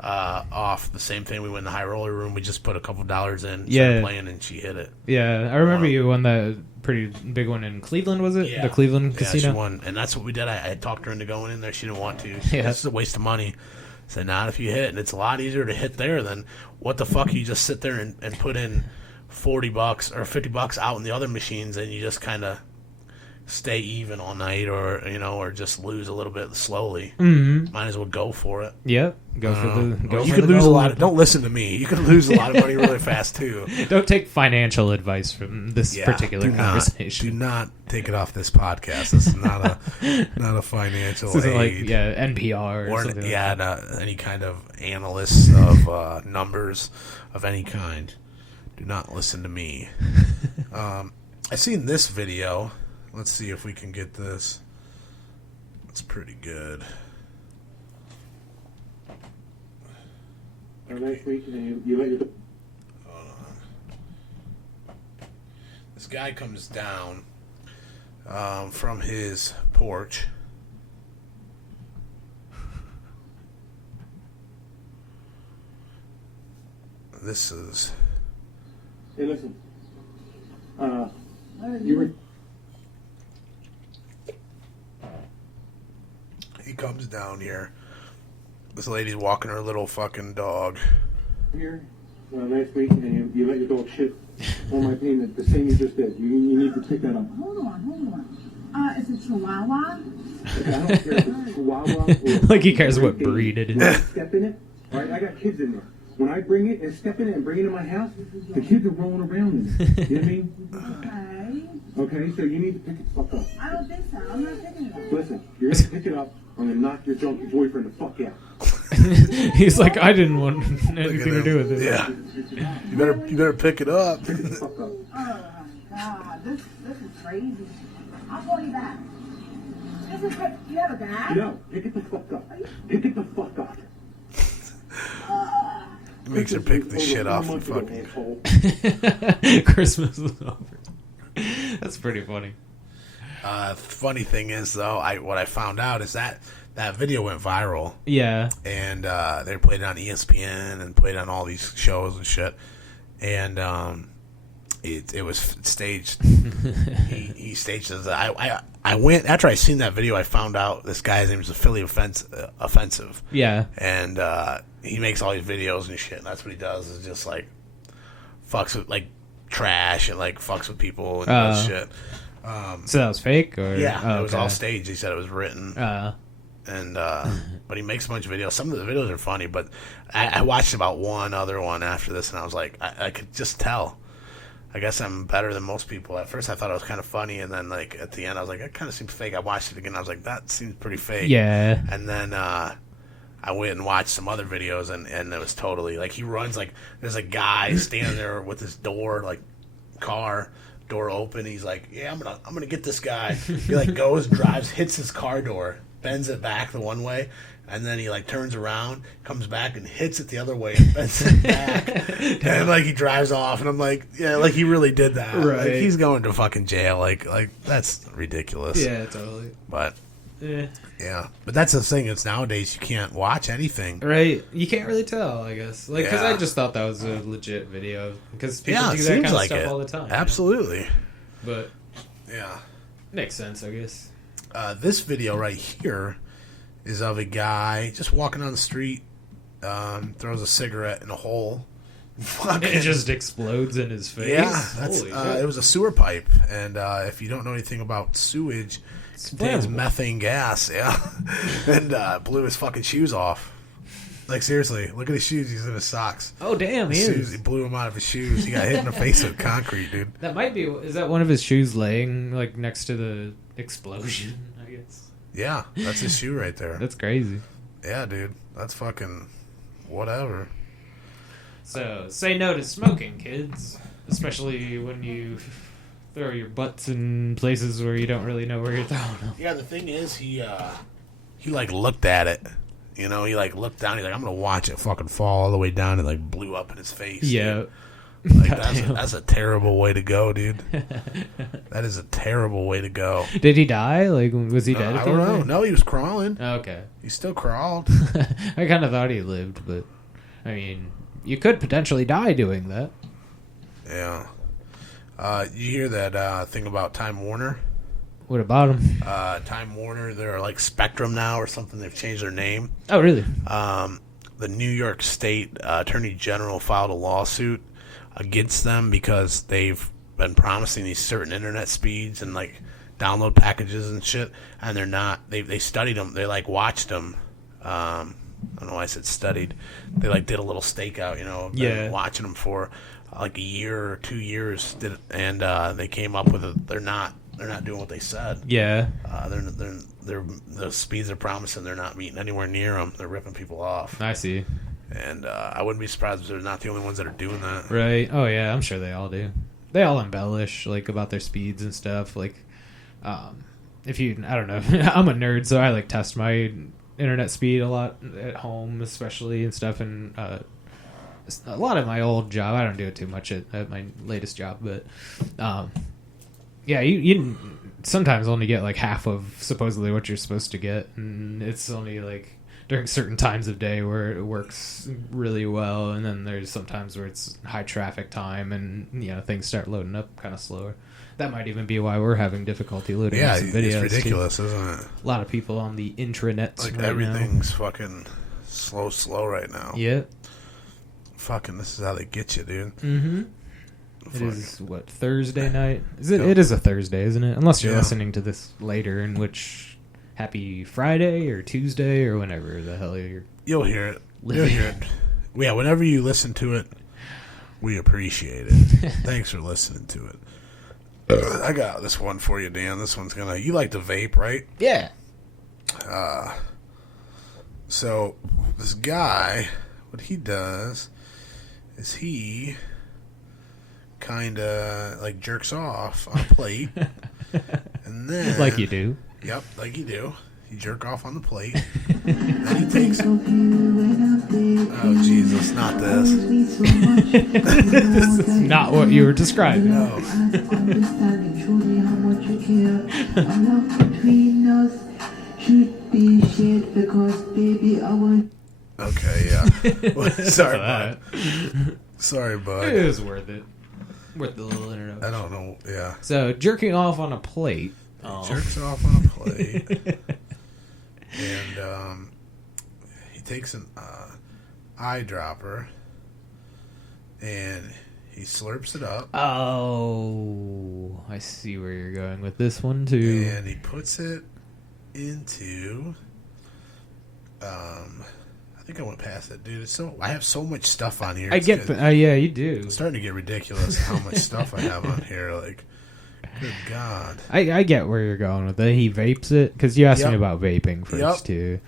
Off the same thing. We went in the high roller room. We just put a couple of dollars in, started playing, and she hit it. Yeah, I remember you won that pretty big one in Cleveland. Was it the Cleveland casino? Yeah, she won, and that's what we did. I talked her into going in there. She didn't want to. Yeah, this is a waste of money. I said, not if you hit, and it's a lot easier to hit there than what the fuck you just sit there and put in $40 or $50 out in the other machines, and you just kind of stay even all night, or just lose a little bit slowly. Mm-hmm. Might as well go for it. Yep, go for the. You could lose a lot. Don't listen to me. You could lose a lot of money really fast too. Don't take financial advice from this particular conversation. Do not take it off this podcast. This is not a financial this aid. Isn't NPR or something. Any kind of analyst of numbers of any kind. Do not listen to me. I seen this video. Let's see if we can get this. It's pretty good. Have a nice week, and you let your... Hold on. This guy comes down from his porch. This is... Hey, listen. You were... He comes down here. This lady's walking her little fucking dog. Here, last week, and you let your dog shit on my payment, the same you just did. You need to pick that up. Hold on. Is it Chihuahua? Okay, I don't care if it's Chihuahua or... He cares what breed it is. Step in it. All right, I got kids in there. When I bring it and step in it and bring it in my house, the kids are rolling around in it. You know what I mean? Okay, so you need to pick it the fuck up. I don't think so. I'm not picking it up. Listen, you're going to pick it up. I'm going to knock your junkie boyfriend the fuck out. He's like, I didn't want anything to do with it. Yeah. You better pick it up. Pick it the fuck up. Oh my god, this is crazy. I'll call you back. You have a bag? No, pick it the fuck up. Pick it the fuck up. It makes her pick the shit off the fucking... Christmas is over. That's pretty funny. Funny thing is, though, what I found out is that video went viral. Yeah. And they played it on ESPN and played on all these shows and shit. And It was staged. he staged it. I went after I seen that video. I found out this guy's name is Philly Offensive. Yeah. And he makes all these videos and shit. And that's what he does. Is just like fucks with like trash and like fucks with people and does shit. So that was fake, or yeah, it was all staged. He said it was written. And but he makes a bunch of videos. Some of the videos are funny, but I watched about one other one after this, and I was like, I could just tell. I guess I'm better than most people. At first, I thought it was kind of funny, and then like at the end, I was like, that kind of seems fake. I watched it again. I was like, that seems pretty fake. Yeah. And then I went and watched some other videos, and it was totally like he runs like there's a guy standing there with his door car door open. He's like, yeah, I'm gonna get this guy. He like goes, drives, hits his car door, bends it back the one way, and then he like turns around, comes back and hits it the other way and bends it back. And like he drives off, and I'm like, yeah, like he really did that. Right. Like he's going to fucking jail. Like that's ridiculous. yeah, totally. But Yeah. but that's the thing. It's nowadays you can't watch anything. Right. You can't really tell, I guess. Like, because Yeah. I just thought that was a legit video. Because people Yeah, it do that seems kind of like stuff it. all the time. Absolutely. You know? But Yeah. makes sense, I guess. This video right here is of a guy just walking on the street, throws a cigarette in a hole. It just explodes in his face. Yeah, that's, Holy shit. it was a sewer pipe, and if you don't know anything about sewage, it contains flammable. methane gas. Yeah, and blew his fucking shoes off. Like seriously, look at his shoes. He's in his socks. Oh, damn, he His shoes, is. he blew him out of his shoes. He got hit in the face with concrete, dude. That might be... Is that one of his shoes laying, like, next to the explosion, I guess? Yeah, that's his shoe right there. That's crazy. Yeah, dude, that's fucking whatever. So, say no to smoking, kids. Especially when you throw your butts in places where you don't really know where you're throwing them. Yeah, the thing is, he like looked at it. You know, he like looked down. He's like, I'm gonna watch it fucking fall all the way down. And like blew up in his face. Yeah. Like Goddamn. that's a terrible way to go, dude. That is a terrible way to go. Did he die? Like, was he dead? I at the don't end? know. No, he was crawling. Oh, okay. He still crawled. I kind of thought he lived, but I mean, you could potentially die doing that. Yeah. You hear that thing about Time Warner? What about him? Time Warner, they're like Spectrum now or something. They've changed their name. Oh, really? The New York State Attorney General filed a lawsuit against them because they've been promising these certain internet speeds and like download packages and shit, and they're not. They studied them. They like watched them. I don't know why I said studied. They like did a little stakeout, you know. Yeah. Watching them for like a year or 2 years, and they came up with they're not doing what they said. Yeah. They're the speeds they're promising. They're not meeting anywhere near them. They're ripping people off. I see. And I wouldn't be surprised if they're not the only ones that are doing that. Right. Oh, yeah. I'm sure they all do. They all embellish, like, about their speeds and stuff. Like, if you... I don't know. I'm a nerd, so I, like, test my internet speed a lot at home, especially, and stuff. And a lot of my old job, I don't do it too much at my latest job, but... yeah, you sometimes only get, like, half of supposedly what you're supposed to get. And it's only, like... during certain times of day where it works really well, and then there's some times where it's high traffic time and, you know, things start loading up kind of slower. That might even be why we're having difficulty loading up some videos. It's ridiculous, isn't it? A lot of people on the intranets Like, right everything's fucking slow right now. now. Yeah. Fucking, this is how they get you, dude. Mm-hmm. It Fucking- is, what, Thursday night? It is a Thursday, isn't it? Unless you're Yeah. listening to this later, in which... Happy Friday or Tuesday or whenever the hell you're... You'll hear it. Living. You'll hear it. Yeah, whenever you listen to it, we appreciate it. Thanks for listening to it. I got this one for you, Dan. This one's gonna... You like to vape, right? Yeah. So, this guy, what he does is he kind of, like, jerks off on a plate. And then... Like you do. Yep, like you do. You jerk off on the plate. Then he takes... Oh, Jesus, not this. This is not what you were describing. No. Okay, yeah. Sorry, bud. Sorry, It bud. is worth it. With the little introduction. I don't know. Yeah. So, jerking off on a plate. He jerks off on a plate. And he takes an eyedropper and he slurps it up. Oh, I see where you're going with this one, too. And he puts it into... I think I went past it, dude. I have so much stuff on here. I get yeah, you do. It's starting to get ridiculous how much stuff I have on here. Like, good God. I get where you're going with it. He vapes it because you asked me about vaping first too.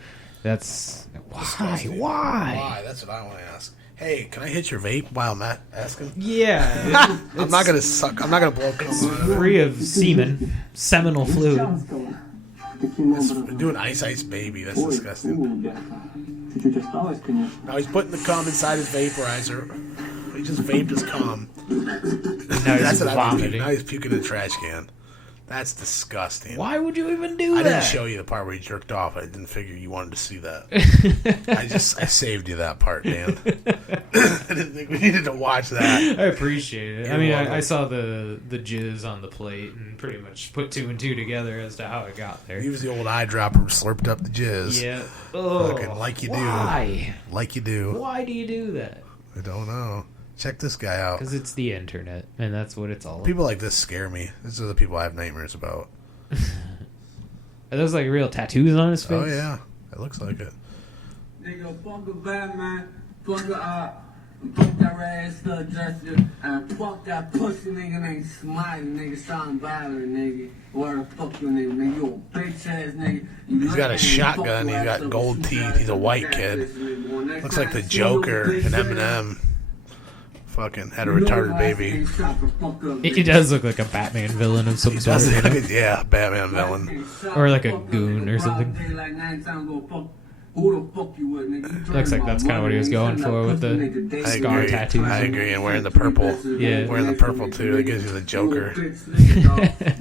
That's why. That's what I want to ask. Hey, can I hit your vape while I'm asking? Yeah, I'm not gonna suck. I'm not gonna blow cum out of it. free of seminal fluid. Do an ice baby. That's disgusting. Now he's putting the cum inside his vaporizer. He just vaped his cum. Now he's That's what vomiting. Now he's puking in a trash can. That's disgusting. Why would you even do I that? didn't show you the part where he jerked off. I didn't figure you wanted to see that. I saved you that part, Dan. I didn't think we needed to watch that. I appreciate it. You're I mean, welcome. I saw the jizz on the plate and pretty much put two and two together as to how it got there. He was the old eyedropper, slurped up the jizz. Yeah. Oh, Fucking like you do. Why? Like you do. Why do you do that? I don't know. Check this guy out. Because it's the internet, and that's what it's all about. People like this scare me. These are the people I have nightmares about. Are those like real tattoos on his face? Oh, yeah. It looks like it. Nigga, fuck a Batman, fuck that red stuff dresser, and fuck that pussy nigga named Smiley, nigga, Sean Byler, nigga. Where the fuck you nigga, nigga, you a bitch ass nigga. He's got a shotgun, he's got gold teeth, he's a white kid. Looks like the Joker and Eminem. Fucking had a retarded baby. He does look like a Batman villain of some sort. Yeah, Batman villain. Or like a goon or something. Looks like that's kind of what he was going for with the scar tattoos. I agree, and wearing the purple. Yeah. Wearing the purple, too. It gives you the Joker. You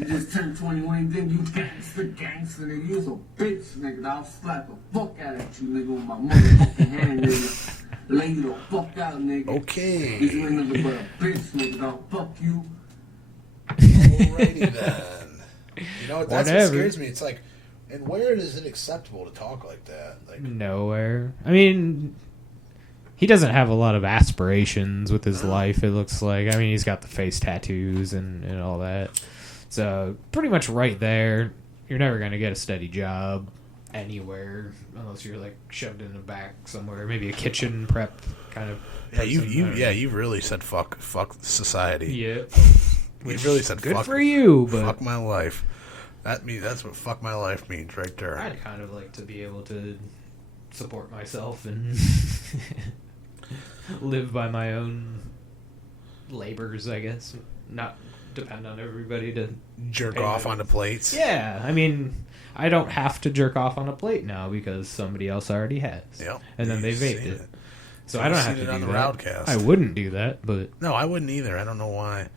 just turned 21, then you gangster, nigga. You was a bitch, nigga. I'll slap the fuck out of you, nigga, with my motherfucking hand, nigga. Lay you the fuck out, nigga. Okay. You ain't nothing but a bitch, nigga. I'll fuck you. Alrighty then. You know, that's Whatever. what scares me. It's like, and where is it acceptable to talk like that? Like, Nowhere. I mean, he doesn't have a lot of aspirations with his life, it looks like. I mean, he's got the face tattoos and all that. So, pretty much right there, you're never going to get a steady job anywhere unless you're like shoved in the back somewhere, maybe a kitchen prep kind of yeah, person. you've really said fuck society. Yeah. You've really said Good fuck, for you, but fuck my life. That's what fuck my life means right there. I'd kind of like to be able to support myself and live by my own labors, I guess. Not depend on everybody to Jerk pay off my- onto plates. Yeah, I mean, I don't have to jerk off on a plate now because somebody else already has. Yep. And then they You've vaped seen it. it. So I've I don't seen have to it do on the that. RowdCAST. I wouldn't do that, but No, I wouldn't either. I don't know why.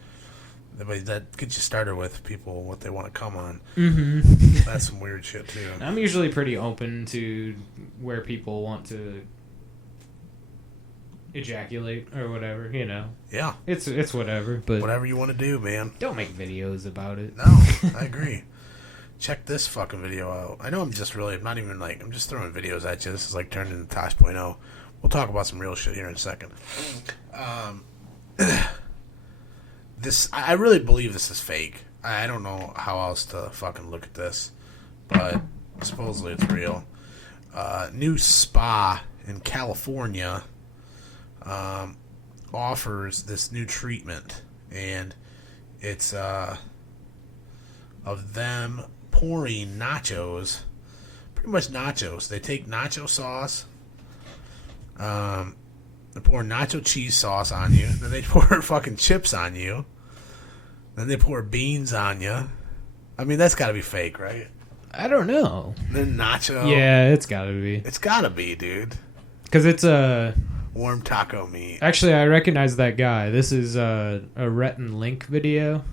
But that gets you started with people what they want to come on. mm-hmm. That's some weird shit too. I'm usually pretty open to where people want to ejaculate or whatever, you know. Yeah, It's whatever, but whatever you want to do, man. don't make videos about it. No, I agree. Check this fucking video out. I know I'm just throwing videos at you. This is like turned into Tosh.0. We'll talk about some real shit here in a second. I really believe this is fake. I don't know how else to fucking look at this, but supposedly it's real. New spa in California offers this new treatment, and it's of them pouring nachos, pretty much nachos. They take nacho sauce, they pour nacho cheese sauce on you, then they pour fucking chips on you, then they pour beans on you. I mean, that's got to be fake, right? I don't know. Then nacho. Yeah, it's got to be. It's got to be, dude. Because it's a... Warm taco meat. Actually, I recognize that guy. This is a Rhett and Link video.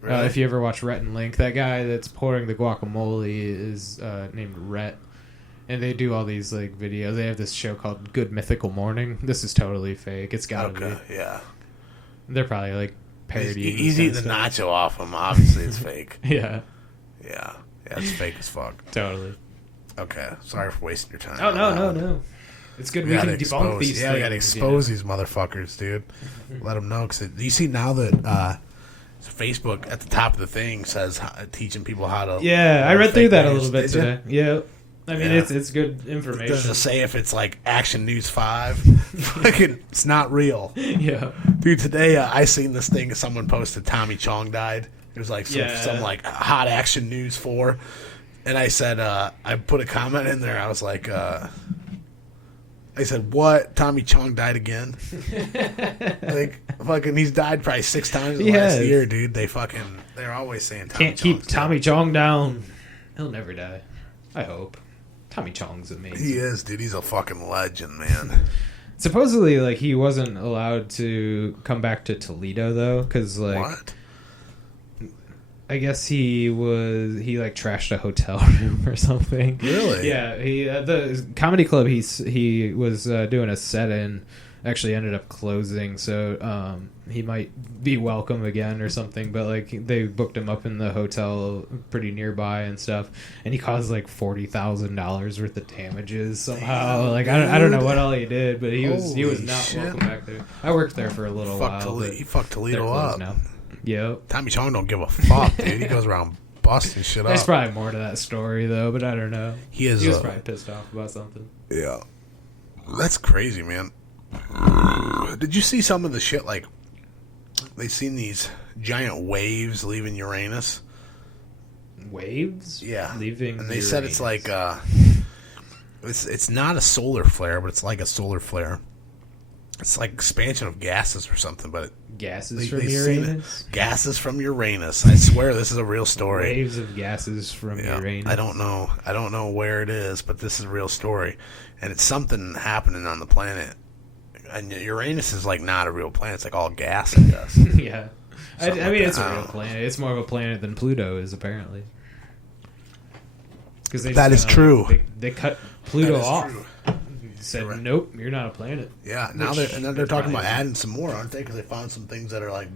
Really? If you ever watch Rhett and Link, that guy that's pouring the guacamole is named Rhett. And they do all these like videos. They have this show called Good Mythical Morning. This is totally fake. It's got to Okay, be. yeah. They're probably like parodying. He's this eating the kind of nacho off him. Obviously, it's fake. stuff. Yeah, Yeah, it's fake as fuck. totally. Okay, sorry for wasting your time. Oh no. It's good we can debunk these things. We gotta expose these motherfuckers, dude. Let them know. Cause you see now that Facebook at the top of the thing says teaching people how to. Yeah, I read through that a little bit Did today. Yeah. I mean, Yeah. it's good information. Does it say if it's like Action News 5? Fucking, it's not real. Yeah. Dude, today I seen this thing. Someone posted Tommy Chong died. It was like some like hot Action News 4. And I said, I put a comment in there. I was like, I said, what? Tommy Chong died again? Like, fucking, he's died probably 6 times in the last year, dude. They're always saying Tommy Can't keep Chong's Tommy Chong down. He'll never die. I hope. Tommy Chong's amazing. He is, dude. He's a fucking legend, man. Supposedly, like, he wasn't allowed to come back to Toledo, though, because, like... What? I guess he like trashed a hotel room or something. Really? Yeah. He the comedy club he was doing a set in actually ended up closing, so he might be welcome again or something. But like they booked him up in the hotel pretty nearby and stuff, and he caused like $40,000 worth of damages somehow. Like I don't know what all he did, but he was not welcome back there. I worked there for a little while. He fucked Toledo up. Now. Yep. Tommy Chong don't give a fuck, dude. He goes around busting shit up. There's probably more to that story, though, but I don't know. He was probably pissed off about something. Yeah. That's crazy, man. Did you see some of the shit, like, they seen these giant waves leaving Uranus? Waves? Yeah. Leaving And they Uranus. said it's like, it's not a solar flare, but it's like a solar flare. It's like expansion of gases or something, but gases from Uranus? Gases from Uranus. I swear this is a real story. Waves of gases from Uranus. I don't know where it is, but this is a real story. And it's something happening on the planet. And Uranus is like not a real planet. It's like all gas, I guess. Yeah. I mean, like it's a real planet. It's more of a planet than Pluto is, apparently. That is true. They cut Pluto off. True. Said, nope, you're not a planet. Yeah, now they're talking about adding some more, aren't they? Because they found some things that are like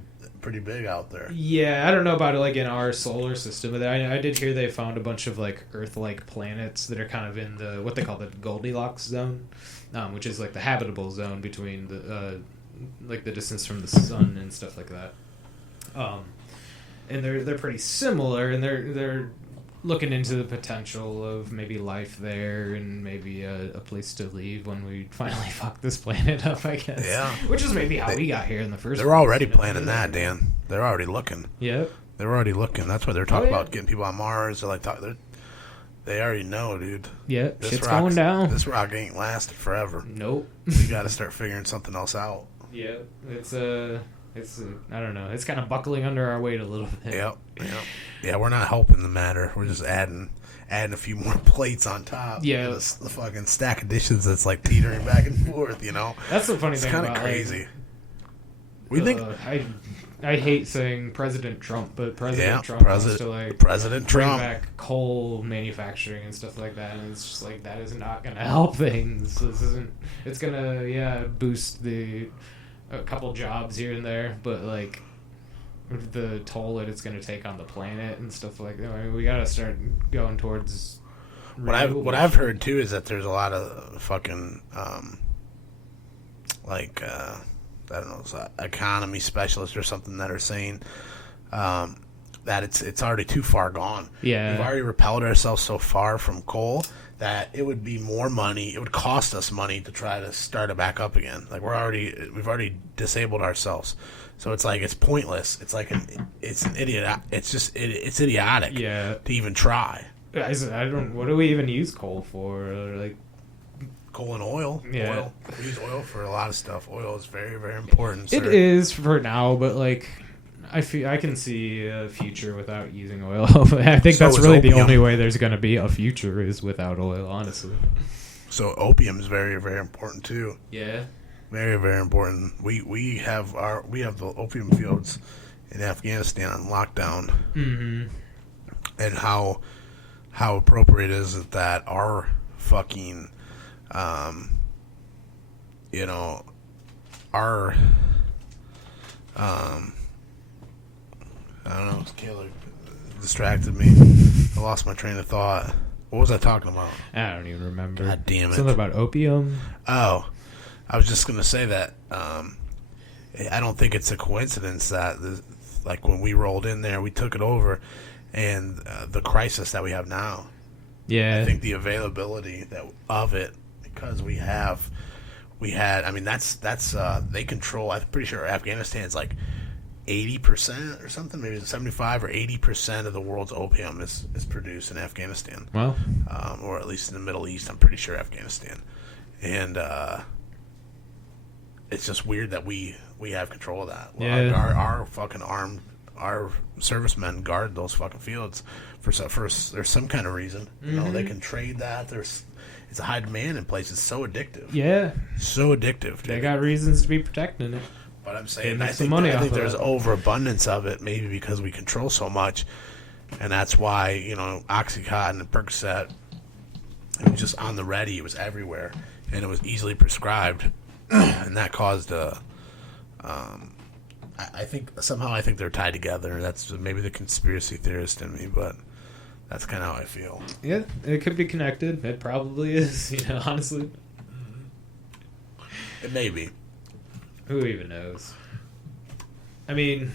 pretty big out there. Yeah, I don't know about it like in our solar system, but I did hear they found a bunch of like Earth-like planets that are kind of in the what they call the Goldilocks zone, which is like the habitable zone between the like the distance from the sun and stuff like that. And they're pretty similar, and they're looking into the potential of maybe life there and maybe a place to leave when we finally fuck this planet up, I guess. Yeah. Which is maybe how we got here in the first place. They're already planning that, Dan. They're already looking. Yep. They're already looking. That's why they're talking about getting people on Mars. They're like, they already know, dude. Yep. Shit's going down. This rock ain't lasted forever. Nope. We got to start figuring something else out. Yep. It's I don't know. It's kind of buckling under our weight a little bit. Yep. Yeah, we're not helping the matter. We're just adding a few more plates on top. Yeah. The fucking stack of dishes that's like teetering back and forth, you know? That's the funny thing about it. It's kind of crazy. We think... I hate saying President Trump, but President Trump wants to like bring back coal manufacturing and stuff like that, and it's just like that is not going to help things. This isn't... It's going to, boost a couple jobs here and there, but like the toll that it's going to take on the planet and stuff like that. I mean, we got to start going towards what I've heard too is that there's a lot of fucking I don't know, economy specialists or something that are saying that it's already too far gone. Yeah, we've already repelled ourselves so far from coal that it would be more money. It would cost us money to try to start it back up again. Like we've already disabled ourselves, so it's like it's pointless. It's like it's an idiot. It's just it's idiotic. Yeah. To even try. I don't. What do we even use coal for? Like coal and oil. Yeah. Oil. We use oil for a lot of stuff. Oil is very, very important. It is for now, but like. I can see a future without using oil. I think that's really the only way there's going to be a future is without oil, honestly. So opium is very, very important too. Yeah, very, very important. We have the opium fields in Afghanistan on lockdown, and how appropriate is it that our fucking, I don't know. Kayla distracted me. I lost my train of thought. What was I talking about? I don't even remember. God damn it. Something about opium. Oh, I was just going to say that I don't think it's a coincidence that, like, when we rolled in there, we took it over, and the crisis that we have now. Yeah. I think the availability of it, because we had, I mean, that's they control, I'm pretty sure Afghanistan's like 80% or something, maybe 75 or 80% of the world's opium is produced in Afghanistan. Well, or at least in the Middle East, I'm pretty sure Afghanistan. And it's just weird that we have control of that. Well, yeah. Our fucking our servicemen guard those fucking fields for there's some kind of reason. You know, they can trade that. It's a high demand in places. So addictive. Yeah. So addictive. Dude. They got reasons to be protecting it. But I'm saying, I I think think there's overabundance of it, maybe because we control so much, and that's why, you know, OxyContin and Percocet, it was just on the ready. It was everywhere, and it was easily prescribed, and that caused a. I think they're tied together. That's maybe the conspiracy theorist in me, but that's kind of how I feel. Yeah, it could be connected. It probably is. You know, honestly, It may be. who even knows? I mean,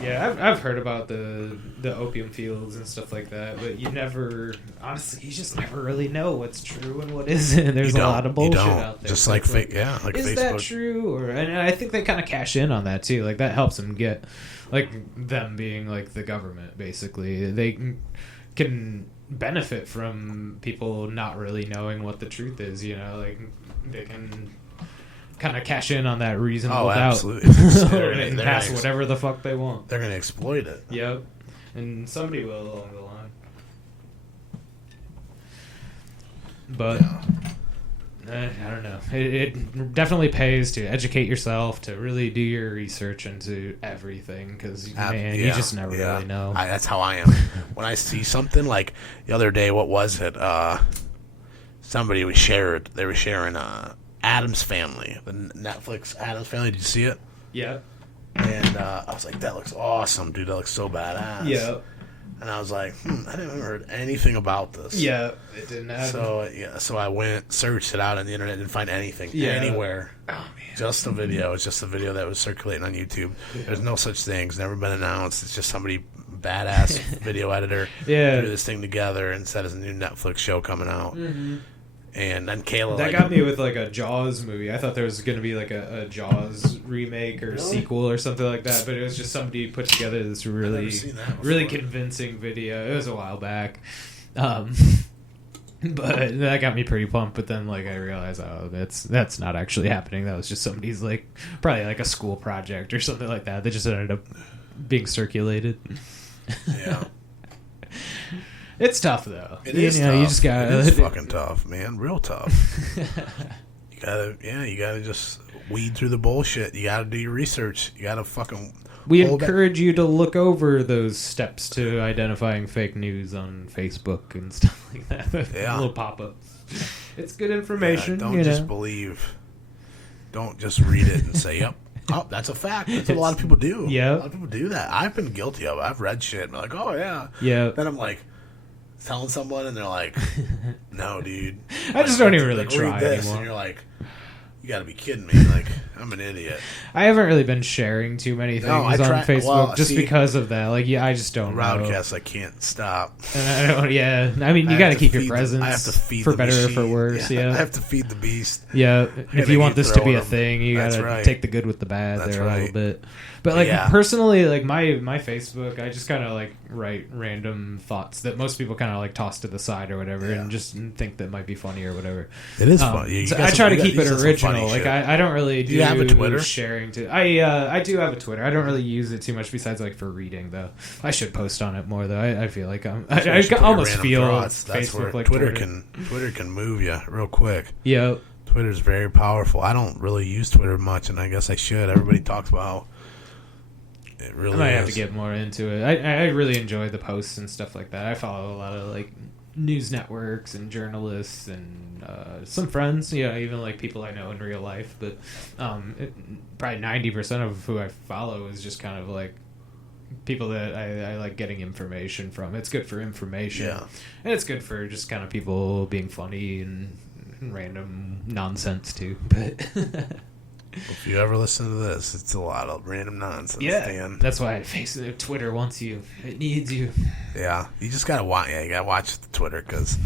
yeah, I've heard about the opium fields and stuff like that, but you just never really know what's true and what isn't. There's a lot of bullshit out there. Just like fake, yeah, like is Facebook. that true? And I think they kind of cash in on that too. Like that helps them get, like them being like the government. Basically, they can benefit from people not really knowing what the truth is. You know, like they can kind of cash in on that reasonable doubt. Absolutely. And pass whatever the fuck they want. They're going to exploit it. Yep. And somebody will along the line. But I don't know. It definitely pays to educate yourself, to really do your research into everything, because, man, you just never really know. That's how I am. When I see something, like the other day, what was it? Somebody was they were sharing Addams Family, the Netflix Addams Family. Did you see it? Yeah. And I was like, that looks awesome, dude. That looks so badass. Yeah. And I was like, I didn't heard anything about this. Yeah, it didn't happen. So I went, searched it out on the internet, didn't find anything anywhere. Oh, man. Just a video. It's just a video that was circulating on YouTube. There's no such thing. It's never been announced. It's just somebody, badass video editor, threw this thing together and said it's a new Netflix show coming out. Mm-hmm. And then Kayla... That got me with, like, a Jaws movie. I thought there was going to be, like, a Jaws remake or sequel or something like that, but it was just somebody put together this really convincing video. It was a while back. But that got me pretty pumped, but then, like, I realized, that's not actually happening. That was just somebody's, like, probably, like, a school project or something like that. That just ended up being circulated. Yeah. It's tough, though. It is tough. You just gotta... It is fucking tough, man. Real tough. You gotta just weed through the bullshit. You gotta do your research. You gotta fucking... We encourage you to look over those steps to identifying fake news on Facebook and stuff like that. Yeah. Little pop-ups. It's good information. Don't just believe. Don't just read it and say, yep. Oh, that's a fact. That's what a lot of people do. Yeah. A lot of people do that. I've been guilty of it. I've read shit and I'm like, oh, yeah. Yeah. Then I'm like... telling someone and they're like, no, dude. I just don't even really try read this, anymore. And you're like, you gotta be kidding me. Like, I'm an idiot. I haven't really been sharing too many things on Facebook just because of that. Like, I just don't know. RowdCAST, I can't stop. And I don't, I mean, you gotta keep your presence. I have to feed for better or for worse, I have to feed the beast. Yeah, if you want this to be a thing, you gotta take the good with the bad a little bit. But, like, personally, like, my Facebook, I just kind of, like, write random thoughts that most people kind of, like, toss to the side or whatever and just think that might be funny or whatever. It is funny. So I try to keep it original. Like, I don't really do... You have a Twitter? Sharing to... I do have a Twitter. I don't really use it too much besides, like, for reading, though. I should post on it more, though. I feel like I almost feel Facebook like Twitter can move you real quick. Yeah. Twitter's very powerful. I don't really use Twitter much, and I guess I should. Everybody talks about how it really I might have to get more into it. I really enjoy the posts and stuff like that. I follow a lot of, like, news networks and journalists and some friends, even, like, people I know in real life. But probably 90% of who I follow is just kind of, like, people that I like getting information from. It's good for information. Yeah. And it's good for just kind of people being funny and random nonsense too. But If you ever listen to this, it's a lot of random nonsense. yeah, Dan. that's why Twitter wants you. It needs you. Yeah, you just gotta watch. Yeah, you gotta watch the Twitter because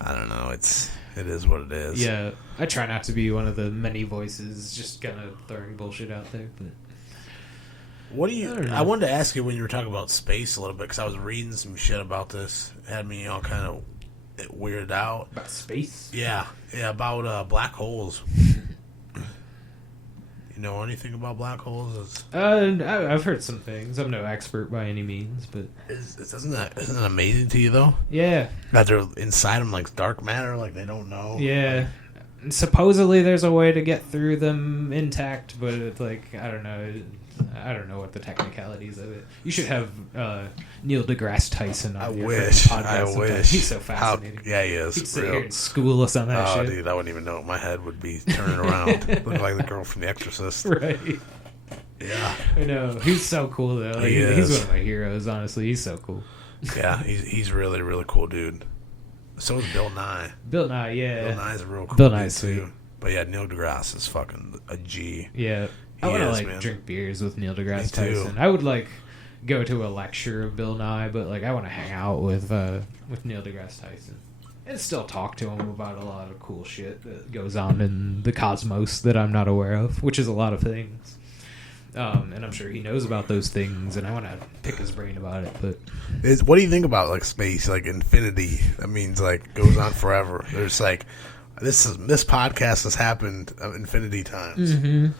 I don't know. It is what it is. Yeah, I try not to be one of the many voices just kind of throwing bullshit out there. But What do you? I don't know. I wanted to ask you when you were talking about space a little bit because I was reading some shit about this. It had me all kind of weirded out. about space. Yeah, about black holes. You know anything about black holes? I've heard some things. I'm no expert by any means, but Isn't that amazing to you though? yeah, That they're inside them like dark matter, like they don't know. yeah. And supposedly there's a way to get through them intact, but it's like I don't know what the technicalities of it. You should have Neil deGrasse Tyson on I here wish. for the podcast I sometime. wish. He's so fascinating. Yeah, he is. He'd sit Real. here and school us on that Oh, shit. dude, I wouldn't even know what my head would be turning around. Looking like the girl from The Exorcist. Right. Yeah. I know. He's so cool though. Like, He he's is. one of my heroes, honestly. He's so cool. Yeah, he's really, really cool, dude. So is Bill Nye. Bill Nye, yeah. Bill Nye's a real cool Bill dude, Nye's sweet. too. But yeah, Neil deGrasse is fucking a G. Yeah. I He want to is, like man. drink beers with Neil deGrasse Me too. Tyson. I would like go to a lecture of Bill Nye, but like I want to hang out with Neil deGrasse Tyson and still talk to him about a lot of cool shit that goes on in the cosmos that I'm not aware of, which is a lot of things. And I'm sure he knows about those things, and I want to pick his brain about it. But What do you think about like space, like infinity? That means like goes on forever. There's like this podcast has happened infinity times, in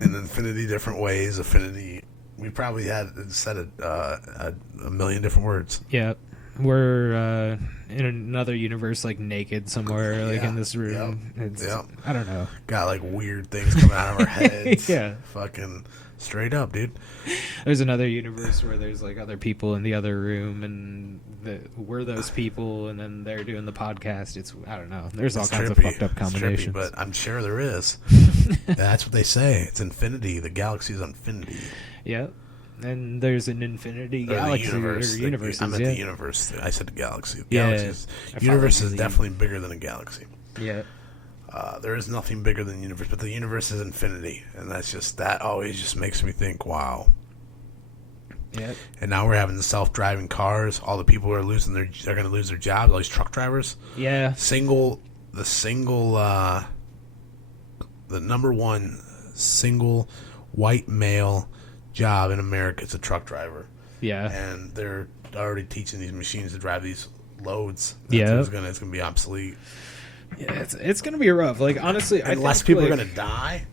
infinity different ways. Affinity. We probably had said it a million different words. yeah, we're in another universe, like naked somewhere, like Yeah. in this room. It's, Yep. I don't know. Got like weird things coming out of our heads. Yeah. Fucking straight up, dude. There's another universe where there's like other people in the other room, and we're those people, and then they're doing the podcast. I don't know. There's all It's kinds trippy. of fucked up It's trippy, combinations. but I'm sure there is. That's what they say. It's infinity. The galaxy is infinity. Yeah, and there's an infinity Or the galaxy universe. or universes. I meant yeah. the universe. I said the galaxy. Yeah. Galaxies. I Universe finally is believe. definitely bigger than a galaxy. Yeah, There is nothing bigger than the universe, but the universe is infinity, and that always just makes me think, wow. yeah, And now we're having the self-driving cars. All the people who are they're going to lose their jobs. All these truck drivers. yeah. The number one single white male job in America is a truck driver. Yeah. And they're already teaching these machines to drive these loads. Yeah. It's gonna be obsolete. Yeah, it's gonna be rough. Like honestly, I Unless think, people like, are gonna die.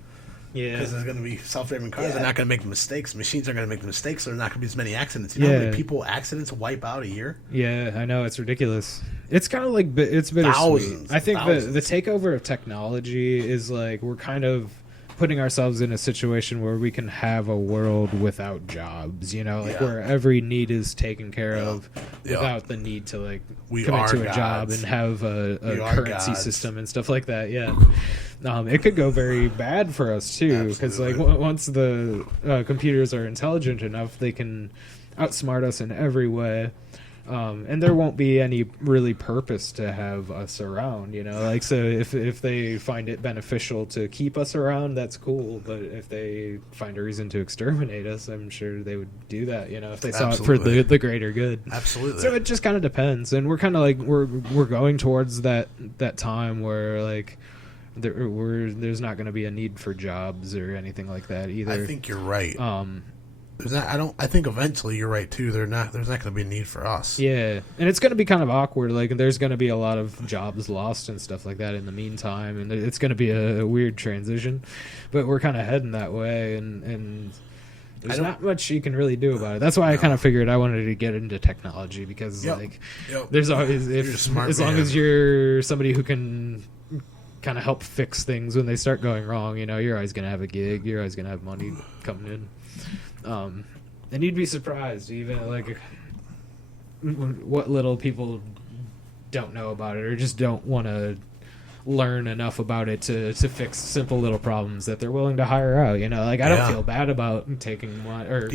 Yeah. Because there's going to be self-driving cars. Yeah. They're not going to make the mistakes. Machines are going to make the mistakes, so there's not going to be as many accidents. You know how many accidents wipe out a year? Yeah, I know, it's ridiculous. It's kind of like it's bittersweet. Thousands, I think thousands. the takeover of technology is like we're kind of putting ourselves in a situation where we can have a world without jobs, you know, like Yeah. where every need is taken care of Yeah. without the need to like We commit are to a job gods. and have a We are currency gods. system and stuff like that. Yeah. It could go very bad for us too, because like Absolutely. once the computers are intelligent enough, they can outsmart us in every way. And there won't be any really purpose to have us around, you know. Like, so if they find it beneficial to keep us around, that's cool. But if they find a reason to exterminate us, I'm sure they would do that, you know, if they saw it for Absolutely. the greater good. Absolutely. So it just kind of depends, and we're kind of like we're going towards that time where like there's not going to be a need for jobs or anything like that either. I think you're right. There's not. I think eventually you're right too. There's not going to be a need for us. Yeah, and it's going to be kind of awkward. Like, there's going to be a lot of jobs lost and stuff like that in the meantime, and it's going to be a weird transition. But we're kind of heading that way, and there's not much you can really do about it. That's why I kind of figured I wanted to get into technology because, Yep. there's always You're a smart as long man. as you're somebody who can kind of help fix things when they start going wrong. You know, you're always going to have a gig. You're always going to have money coming in. And you'd be surprised, even like what little people don't know about it or just don't want to learn enough about it to fix simple little problems that they're willing to hire out. You know, like I don't feel bad about taking one or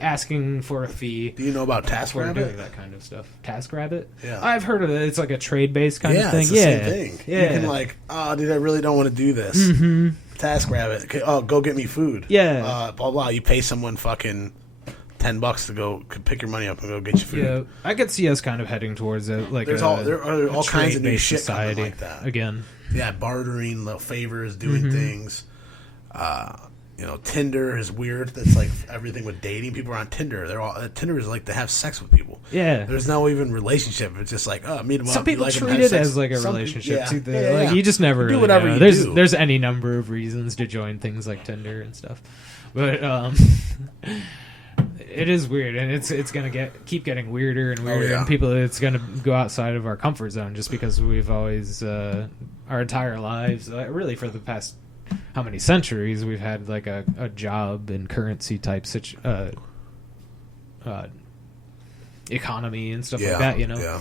asking for a fee. Do you know about TaskRabbit? Doing that kind of stuff. TaskRabbit? Yeah, I've heard of it. It's like a trade-based kind of thing. It's the same thing. Yeah, you can like, oh, dude, I really don't want to do this. Mm-hmm. TaskRabbit. Okay, oh, go get me food. Yeah. Blah blah. You pay someone fucking $10 to go pick your money up and go get you food. Yeah, I could see us kind of heading towards it. Like there are all kinds of new shit coming like that. Again, yeah, bartering, little favors, doing things. Tinder is weird. That's like everything with dating. People are on Tinder. Tinder is like to have sex with people. Yeah, there's no even relationship. It's just like, oh, meet them up. Some people treat it as like a relationship too. Yeah. You just never do really whatever know. you There's do. There's any number of reasons to join things like Tinder and stuff, but it is weird, and it's gonna keep getting weirder and weirder, and it's gonna go outside of our comfort zone just because we've always our entire lives, really for the past how many centuries, we've had like a job and currency type economy and stuff like that, you know. Yeah.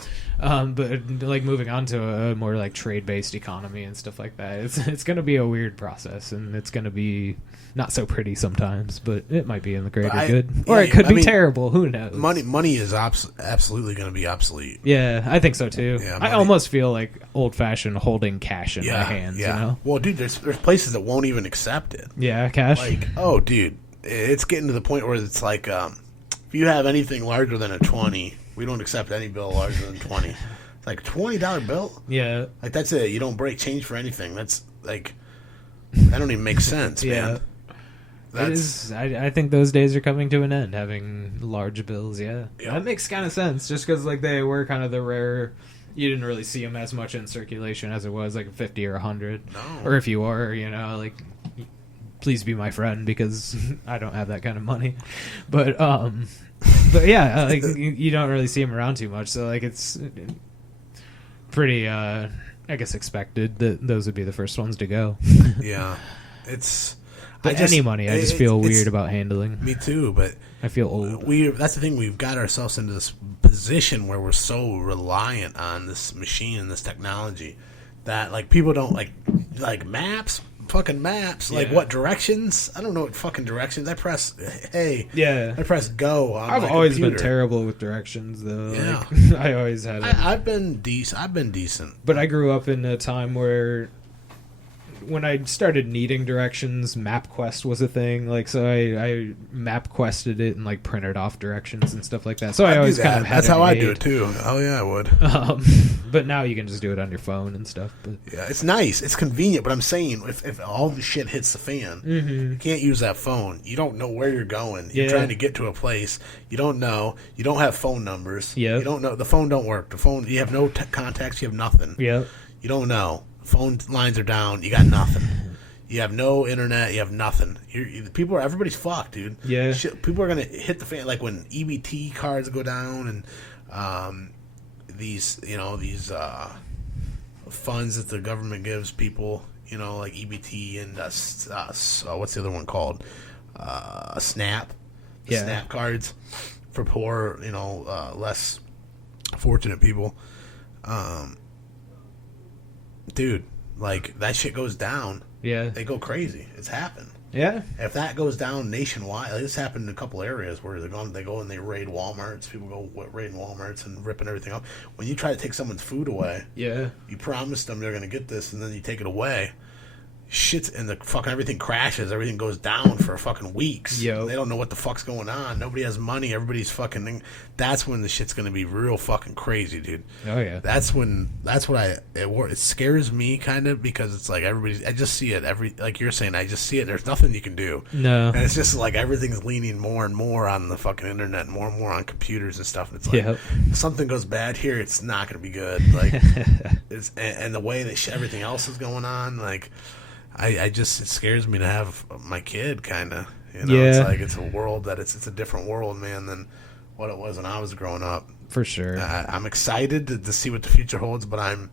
But like moving on to a more like trade-based economy and stuff like that, it's going to be a weird process, and it's going to be not so pretty sometimes, but it might be in the greater good, or it could be terrible. Who knows? Money is absolutely going to be obsolete. Yeah, I think so too. Yeah, I almost feel like old-fashioned holding cash in my hands. Yeah. You know? Well, dude, there's places that won't even accept it. Yeah, cash. Like, oh, dude, it's getting to the point where it's like, if you have anything larger than a 20, we don't accept any bill larger than 20. It's like $20 bill. Yeah, like that's it. You don't break change for anything. That's like, that don't even make sense, man. It is. I think those days are coming to an end. Having large bills, that makes kind of sense. Just because like they were kind of the rare. You didn't really see them as much in circulation as it was like 50 or 100. No. Or if you were, like, please be my friend because I don't have that kind of money. But yeah, like you don't really see them around too much. So like it's pretty, I guess, expected that those would be the first ones to go. Yeah, it's. But any money, I just feel weird about handling. Me too, but I feel old. That's the thing. We've got ourselves into this position where we're so reliant on this machine and this technology that like people don't like maps, fucking maps. Like what directions? I don't know what fucking directions. I press I press go. On I've my always computer. been terrible with directions though. Yeah, like, I always had. I've been decent. But I grew up in a time where, when I started needing directions, MapQuest was a thing. Like, so I MapQuested it and like printed off directions and stuff like that. So I always kind of had. That's how I do it too. Oh yeah, I would. But now you can just do it on your phone and stuff. But yeah, it's nice, it's convenient. But I'm saying, if all the shit hits the fan, you can't use that phone. You don't know where you're going. You're trying to get to a place. You don't know. You don't have phone numbers. Yeah. You don't know. The phone don't work. The phone. You have no contacts. You have nothing. Yeah. You don't know. Phone lines are down. You got nothing. You have no internet. You have nothing. Everybody's fucked, dude. Yeah. People are gonna hit the fan. Like when EBT cards go down and these funds that the government gives people. Like EBT and what's the other one called? SNAP. SNAP cards for poor, less fortunate people. Dude, like that shit goes down. Yeah, they go crazy. It's happened. Yeah, if that goes down nationwide, like this happened in a couple areas where they go and they raid Walmarts. People go raiding Walmarts and ripping everything up. When you try to take someone's food away, you promise them they're gonna get this, and then you take it away. Shit's and the fucking everything crashes. Everything goes down for fucking weeks. They don't know what the fuck's going on. Nobody has money. Everybody's fucking. That's when the shit's gonna be real fucking crazy, dude. Oh yeah. It scares me kind of because it's like I just see it like you're saying. I just see it. There's nothing you can do. No. And it's just like everything's leaning more and more on the fucking internet, more and more on computers and stuff. It's like if something goes bad here, it's not gonna be good. Like and the way that everything else is going on, like. It scares me to have my kid, kind of. It's like it's a world that it's a different world, man, than what it was when I was growing up. For sure. I'm excited to see what the future holds, but I'm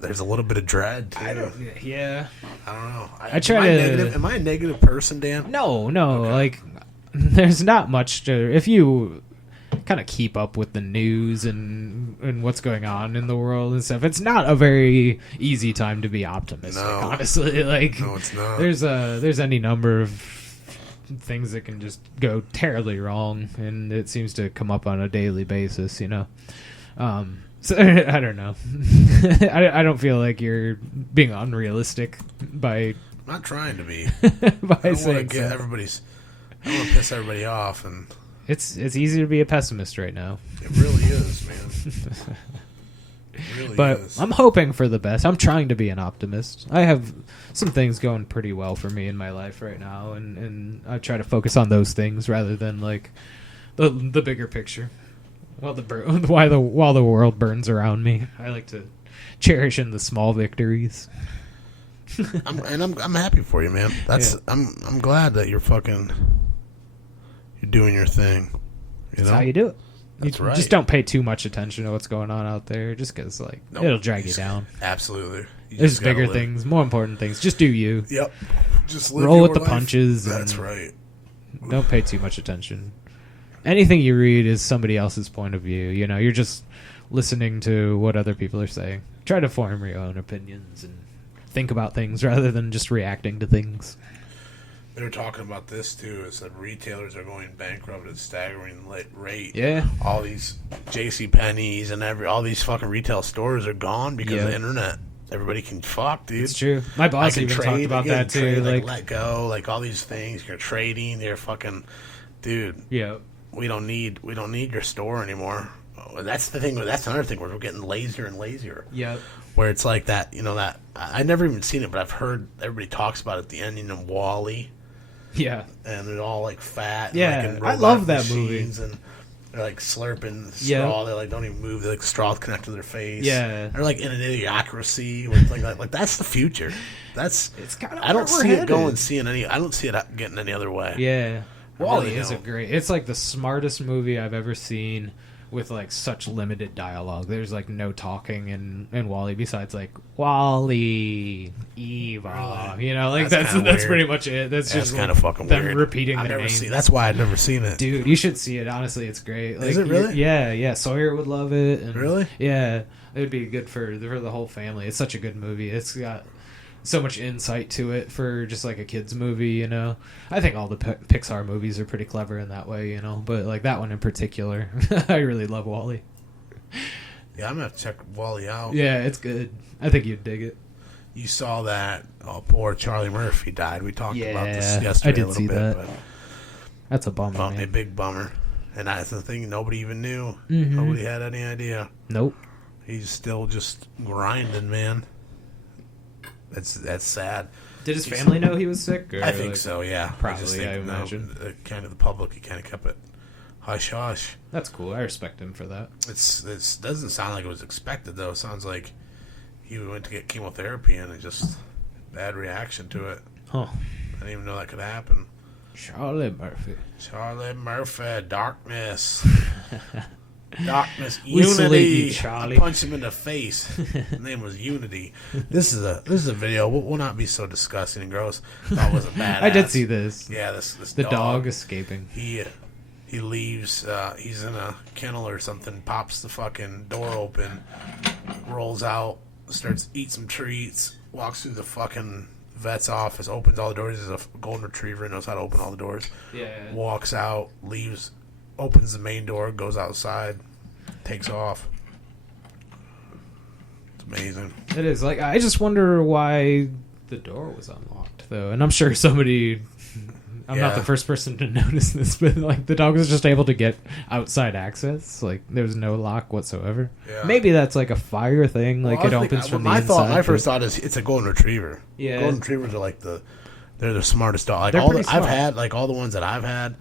there's a little bit of dread too. I don't know. Am I a negative person, Dan? No. Okay. Like there's not much to if you kind of keep up with the news and what's going on in the world and stuff. It's not a very easy time to be optimistic, honestly. Like, no, it's not. There's any number of things that can just go terribly wrong, and it seems to come up on a daily basis, you know. So I don't know. I don't feel like you're being unrealistic by. I'm not trying to be. By I don't saying want to get so. everybody's. I don't want to piss everybody off, and It's easy to be a pessimist right now. it really is, man. It really But is. I'm hoping for the best. I'm trying to be an optimist. I have some things going pretty well for me in my life right now, and I try to focus on those things rather than like the bigger picture. While the world burns around me, I like to cherish in the small victories. I'm happy for you, man. I'm glad that you're doing your thing. You That's know? how you do it. That's You right. Just don't pay too much attention to what's going on out there, just because Nope. it'll drag you down. Absolutely. You There's just gotta bigger live. things, more important things. Just do you. Yep. Just live Roll your with the life. punches. That's and right. Don't pay too much attention. Anything you read is somebody else's point of view. You know, you're just listening to what other people are saying. Try to form your own opinions and think about things rather than just reacting to things. They were talking about this too. It said retailers are going bankrupt at a staggering rate. Yeah. All these J.C. Penney's and all these fucking retail stores are gone because of the internet. Everybody can fuck, dude. It's true. My boss even talked about you can that too. trade, Like, let go, like all these things. You're trading. They're fucking, dude. yeah. We don't need your store anymore. That's the thing. That's another thing where we're getting lazier and lazier. Yep. Where it's like that, you know, that I never even seen it, but I've heard everybody talks about it. The ending of Wall-E, Yeah. and they're all like fat. And, Yeah, like, in I robot love that movie. machines, and they're like slurping the Yeah. straw. They like don't even move. They like straw connect to their face. Yeah. They're like in an idiocracy with like that's the future. That's It's kinda I don't where we're see it headed. going. I don't see it getting any other way. Yeah. I Wall-E really is a don't. great. It's like the smartest movie I've ever seen with like such limited dialogue. There's like no talking in Wall-E besides like Wall-E, Eva. You know, like That's kinda that's weird. pretty much it. That's That's just kind like, of fucking them weird. repeating I've their never name. seen. That's why I've never seen it. Dude, you should see it. Honestly, it's great. Like, Is it really? Yeah. Sawyer would love it. And Really? Yeah, it would be good for the whole family. It's such a good movie. It's got so much insight to it for just like a kids movie. You know, I think all the Pixar movies are pretty clever in that way. You know, but like that one in particular, I really love Wall-E. Yeah, I'm gonna have to check Wall-E out. Yeah, it's good. I think you'd dig it. You saw that? Oh, poor Charlie Murphy died. We talked about this Yeah, yesterday I did a little see bit. that. But That's a bummer, a man. big bummer. And that's the thing. Nobody even knew. Mhm. Nobody had any idea. Nope. He's still just grinding, man. That's sad. Did his family know he was sick? Or I think like- so. Yeah, Probably, just think, I imagine. Kind of the public. He kind of kept it hush hush. That's cool. I respect him for that. It doesn't sound like it was expected though. It sounds like he went to get chemotherapy and it just bad reaction to it. Huh. I didn't even know that could happen. Charlie Murphy. Charlie Murphy, darkness. Darkness, We salute Unity. you, Charlie. I punched him in the face. His name was Unity. This is a video. We'll not be so disgusting and gross. That was a badass. I did see this. Yeah, this The dog escaping. He leaves. He's in a kennel or something. Pops the fucking door open. Rolls out. Starts eat some treats. Walks through the fucking vet's office. Opens all the doors. He's a golden retriever. Knows how to open all the doors. Yeah. Walks out. Leaves. Opens the main door. Goes outside. Takes off. It's amazing. It is. Like, I just wonder why the door was unlocked, though. And I'm sure somebody... I'm not Yeah. the first person to notice this, but, like, the dog was just able to get outside access. Like, there was no lock whatsoever. Yeah. Maybe that's, like, a fire thing. Like, it opens from the inside. My first thought is it's a golden retriever. Yeah. Golden retrievers are like they're the smartest dog. Like They're all pretty I've smart. had, like all the ones that I've had,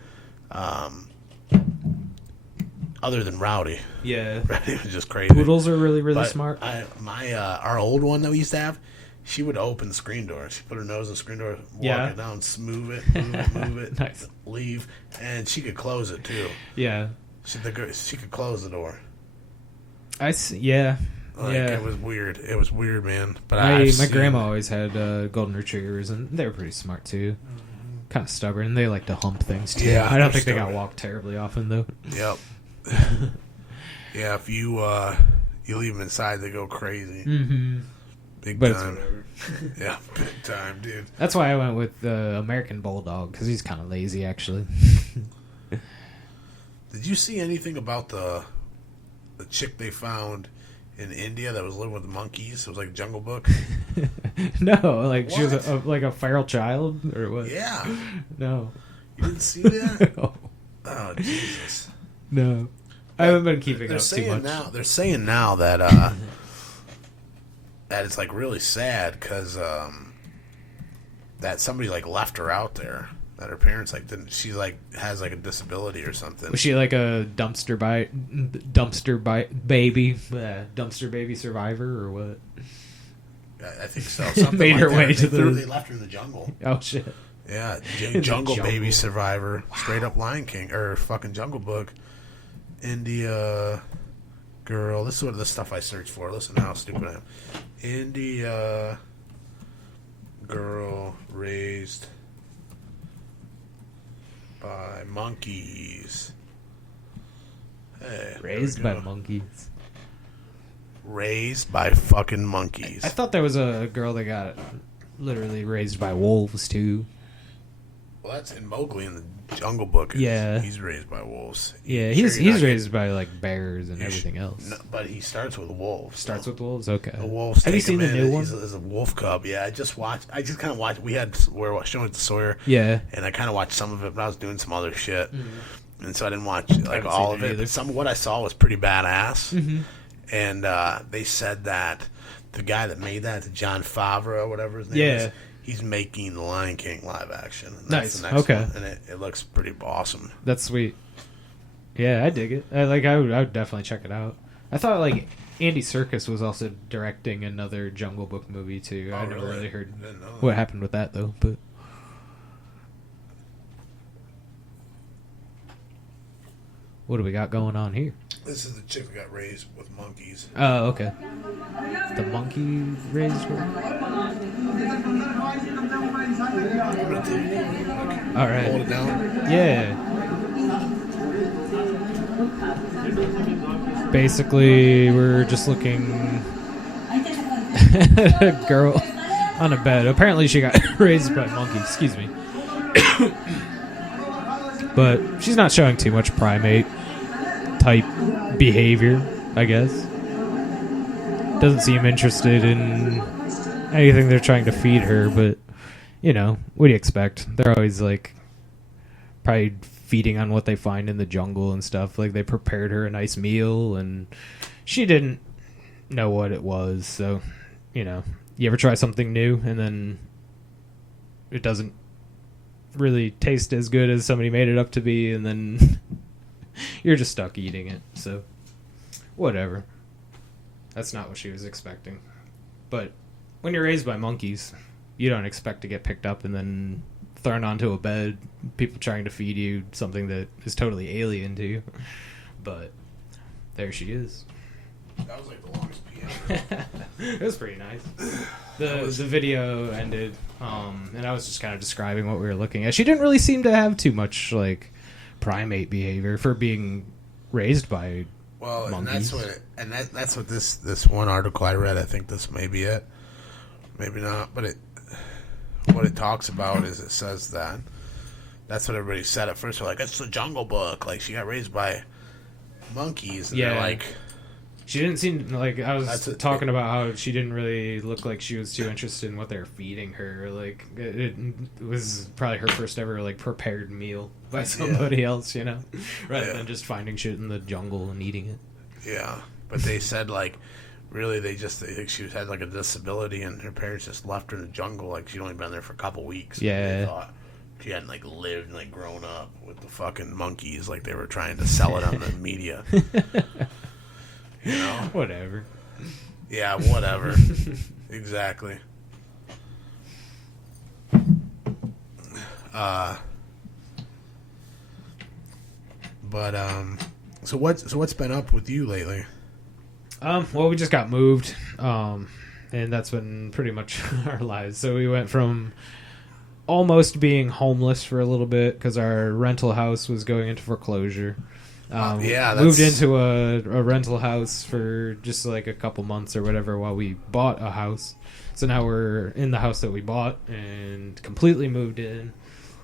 other than Rowdy. Yeah. Rowdy was just crazy. Poodles are really, really But smart. Our old one that we used to have, she would open the screen door. She put her nose in the screen door, walk Yeah. it down, move it, Nice. leave, and she could close it too. Yeah. She could close the door. I see. Yeah. Like, yeah. It was weird. It was weird, man. But My grandma always had golden retrievers, and they were pretty smart too. Kind of stubborn. They like to hump things too. Yeah, I don't they're think they got stubborn. walked terribly often though. Yep. Yeah, if you leave them inside, they go crazy. Mm-hmm. Big But it's time. whatever. Yeah, big time, dude. That's why I went with the American Bulldog, because he's kind of lazy, actually. Did you see anything about the chick they found in India that was living with monkeys? It was like Jungle Book. No, like she was What? like a feral child, or what? Yeah. No. You didn't see that? No. Oh, Jesus. No. I haven't been keeping They're up too saying much. they're saying now that that it's like really sad because that somebody like left her out there. That her parents like didn't. She like has like a disability or something. Was she like a dumpster baby survivor, or what? I think so. Something Made like her that. way to They the- left her in the jungle. Oh shit! Yeah, The jungle jungle. baby survivor, straight up Lion King or fucking Jungle Book, India girl. This is what the stuff I search for. Listen to how stupid I am. India girl raised by monkeys. Hey, there we Raised by go. monkeys. Raised by fucking monkeys. I thought there was a girl that got literally raised by wolves too. Well, that's in Mowgli in the Jungle Book. Yeah. He's raised by wolves. Yeah, Sure he's you're not raised by like bears and You everything should- else. No, but he starts with wolves. Starts with wolves. Okay. The wolves. Have you take seen him the in. new one? He's a wolf cub. Yeah, I just kind of watched. We were showing it to Sawyer. Yeah. And I kind of watched some of it, but I was doing some other shit, and so I didn't watch like haven't all seen of it it. either. But some of what I saw was pretty badass. Mm-hmm. And they said that the guy that made that, John Favreau, whatever his name Yeah. is, he's making the Lion King live action. And Nice. The next Okay. one, and it looks pretty awesome. That's sweet. Yeah, I dig it. I would definitely check it out. I thought like Andy Serkis was also directing another Jungle Book movie too. I Oh, never really? really heard Didn't know that. what happened with that though. But what do we got going on here? This is the chick that got raised with monkeys. Oh, okay. The monkey raised one. All Hold right. it down. Yeah. Basically, we're just looking at a girl on a bed. Apparently, she got raised by monkeys. Excuse me. But she's not showing too much primate type behavior, I guess. Doesn't seem interested in anything they're trying to feed her, but, you know, what do you expect? They're always, like, probably feeding on what they find in the jungle and stuff. Like, they prepared her a nice meal, and she didn't know what it was, so, you know. You ever try something new, and then it doesn't really taste as good as somebody made it up to be, and then you're just stuck eating it, so whatever. That's not what she was expecting. But when you're raised by monkeys, you don't expect to get picked up and then thrown onto a bed, people trying to feed you something that is totally alien to you. But there she is. That was like the longest piano. It was pretty nice. The video ended, and I was just kind of describing what we were looking at. She didn't really seem to have too much like primate behavior for being raised by Well, monkeys. and that's what this one article I read. I think this may be it, maybe not. But what it talks about is it says that that's what everybody said at first. They're like, it's the Jungle Book. Like she got raised by monkeys. And Yeah. they're like, She didn't seem like I was That's it. talking about how she didn't really look like she was too interested in what they were feeding her. Like it was probably her first ever like prepared meal by somebody else, you know, rather Yeah. than just finding shit in the jungle and eating it. yeah. But they said like, really, they think she had like a disability, and her parents just left her in the jungle. Like she'd only been there for a couple weeks. Yeah. They thought she hadn't like lived and like grown up with the fucking monkeys. Like they were trying to sell it on the media. You know? Whatever. Yeah, whatever. Exactly. So what's been up with you lately? Well, we just got moved, and that's been pretty much our lives. So we went from almost being homeless for a little bit because our rental house was going into foreclosure, Moved into a rental house for just like a couple months or whatever while we bought a house. So now we're in the house that we bought and completely moved in.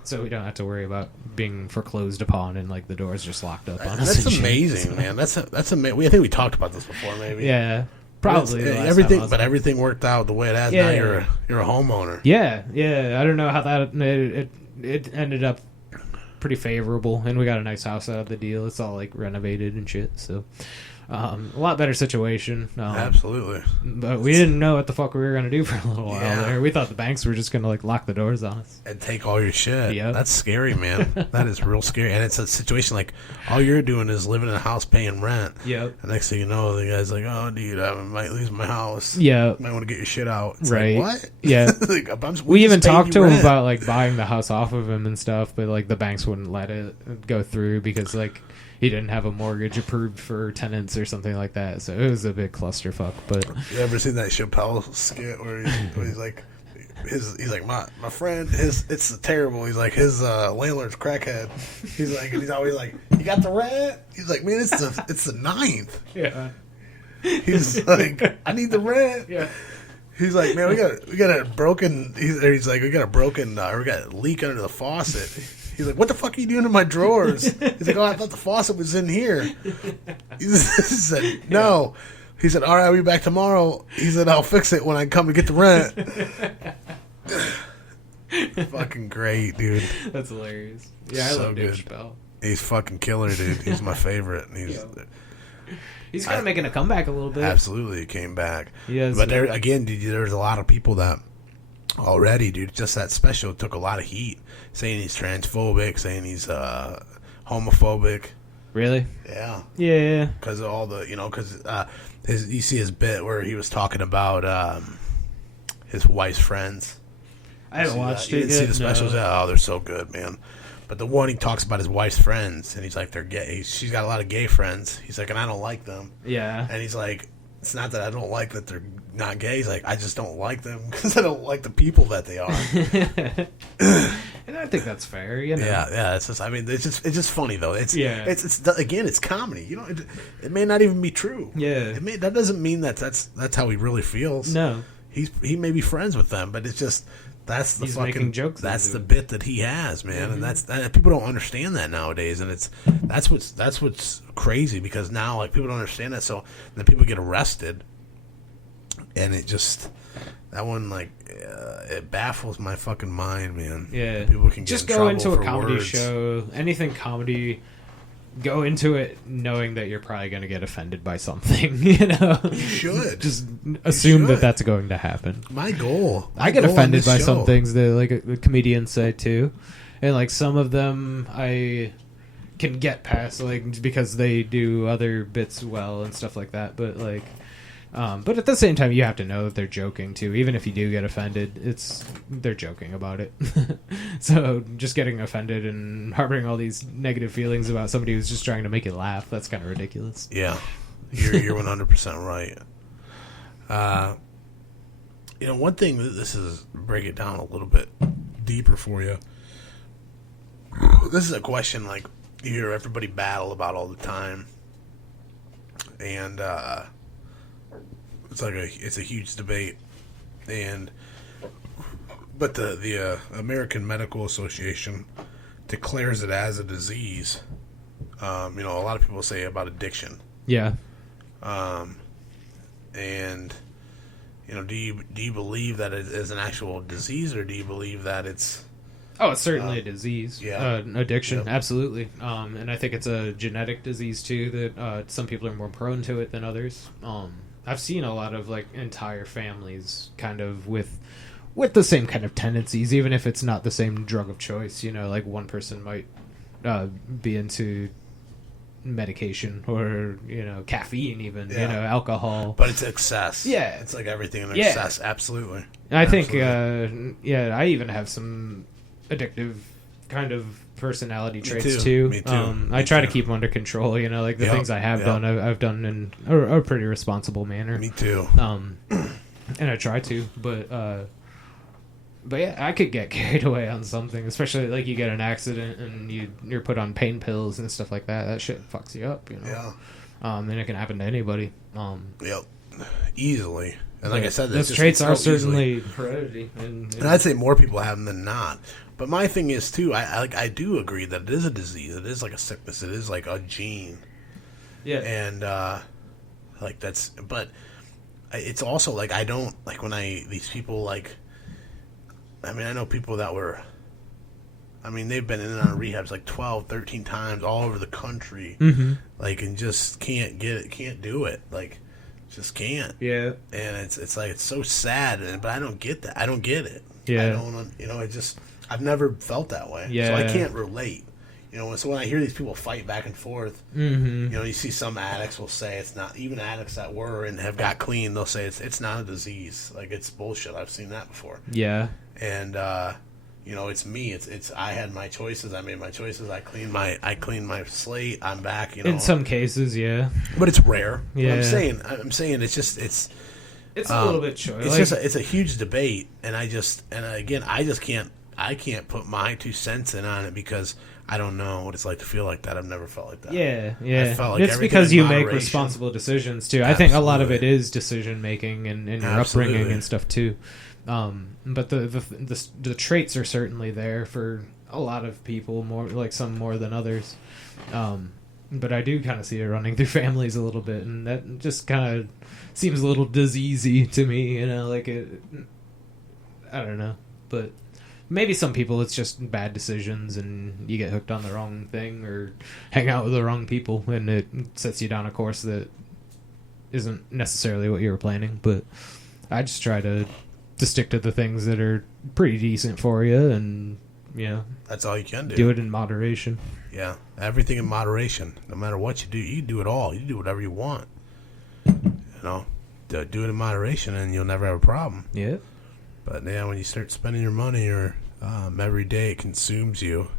So we don't have to worry about being foreclosed upon and like the doors just locked up on us. That's amazing, man. That's amazing. I think we talked about this before, maybe. Yeah, probably. Everything worked out the way it has. Yeah. Now you're a homeowner. Yeah. I don't know how that it ended up pretty favorable, and we got a nice house out of the deal. It's all like renovated and shit. So. A lot better situation. Absolutely. But we didn't know what the fuck we were going to do for a little while there. We thought the banks were just going to like lock the doors on us. And take all your shit. Yep. That's scary, man. That is real scary. And it's a situation like all you're doing is living in a house paying rent. Yep. And next thing you know, the guy's like, oh, dude, I might lose my house. Yeah. Might want to get your shit out. It's right. Like, what? Yeah. Like, we even talked to him about like buying the house off of him and stuff, but like the banks wouldn't let it go through because like he didn't have a mortgage approved for tenants or something like that. So it was a big clusterfuck. But you ever seen that Chappelle skit where he's like, he's like my friend, it's terrible. He's like his landlord's crackhead. He's like, and he's always like, you got the rent? He's like, man, it's the 9th. Yeah. He's like, I need the rent. Yeah. He's like, man, we got a broken. He's like, we got a leak under the faucet. He's like, what the fuck are you doing in my drawers? He's like, oh, I thought the faucet was in here. He said, no. He said, all right, I'll be back tomorrow. He said, I'll fix it when I come to get the rent. Fucking great, dude. That's hilarious. Yeah, I love Dave Chappelle. He's fucking killer, dude. He's my favorite. He's kind of making a comeback a little bit. Absolutely, he came back. Yes, but there again, dude, there's a lot of people that already, dude, just that special took a lot of heat, saying he's transphobic, saying he's homophobic. Really? Yeah. Yeah. Because of all the, because you see his bit where he was talking about his wife's friends. I haven't watched it. You it didn't see yet? the specials? No. Yeah, oh, they're so good, man. But the one he talks about his wife's friends, and he's like, they're gay. She's got a lot of gay friends. He's like, and I don't like them. Yeah. And he's like, it's not that I don't like that they're not gay. He's like, I just don't like them because I don't like the people that they are. And I think that's fair, you know. Yeah. It's just, I mean, it's just funny though. It's again, it's comedy. It may not even be true. Yeah. That doesn't mean that's how he really feels. No. He may be friends with them, but it's just. That's the He's fucking making jokes. That's the bit that he has, man, and that's people don't understand that nowadays, and that's what's crazy because now like people don't understand that, so then people get arrested, and it just that one like it baffles my fucking mind, man. Yeah, people can just get go in into a for comedy words. show, anything comedy. Go into it knowing that you're probably going to get offended by something, you know? You should. Just assume that that's going to happen. My goal. I get offended by some things that like the comedians say too. And like some of them I can get past like because they do other bits well and stuff like that, but like but at the same time, you have to know that they're joking too. Even if you do get offended, they're joking about it. So just getting offended and harboring all these negative feelings about somebody who's just trying to make you laugh, that's kind of ridiculous. Yeah, you're 100% right. One thing, this is break it down a little bit deeper for you. This is a question like you hear everybody battle about all the time, and it's a huge debate, but the American Medical Association declares it as a disease. A lot of people say about addiction. Yeah. And do you believe that it is an actual disease, or do you believe that it's? Oh, it's certainly a disease. Yeah. Addiction, Yep. Absolutely. And I think it's a genetic disease too. That some people are more prone to it than others. I've seen a lot of like entire families kind of with the same kind of tendencies, even if it's not the same drug of choice. Like one person might be into medication or caffeine, even alcohol. But it's excess. Yeah, it's like everything in excess. Absolutely. I think I even have some addictive kind of personality traits too. Me too. I try to keep them under control. Like the things I have done, I've done in a pretty responsible manner. Me too. And I try to, but But yeah, I could get carried away on something, especially like you get an accident and you're put on pain pills and stuff like that. That shit fucks you up, you know. Yeah. And it can happen to anybody. Yep. Easily. And like I said, those traits are certainly heredity. And I'd say more people have them than not. But my thing is too, I do agree that it is a disease. It is like a sickness. It is like a gene. Yeah. And like that's, but it's also like I don't like when these people like. I mean, I know people that were. I mean, they've been in and out of rehabs like 12, 13 times all over the country, like, and just can't get it, can't do it, like, just can't. Yeah. And it's like it's so sad, but I don't get that. I don't get it. Yeah. I don't. I've never felt that way. Yeah. So I can't relate. You know, so when I hear these people fight back and forth, you know, you see some addicts will say it's not, even addicts that were and have got clean, they'll say it's not a disease. Like, it's bullshit. I've seen that before. Yeah. And, you know, it's me. It's I had my choices. I made my choices. I cleaned my slate. I'm back, you know. In some cases, yeah. But it's rare. Yeah. But I'm saying it's just, it's a little bit short. It's a huge debate. And I can't put my 2 cents in on it because I don't know what it's like to feel like that. I've never felt like that. Yeah. I felt like it's everything because in you make moderation. responsible decisions too. I think a lot of it is decision making and your upbringing and stuff too. But the traits are certainly there for a lot of people, more like some more than others. But I do kind of see it running through families a little bit, and that just kind of seems a little diseasey to me. You know, like it. I don't know, but maybe some people it's just bad decisions, and you get hooked on the wrong thing or hang out with the wrong people, and it sets you down a course that isn't necessarily what you were planning. But I just try to stick to the things that are pretty decent for you, and you know, that's all you can do. Do it in moderation. Yeah, everything in moderation. No matter what you do, you do it all. You do whatever you want. You know, do it in moderation, and you'll never have a problem. Yeah. But yeah, when you start spending your money, or every day it consumes you,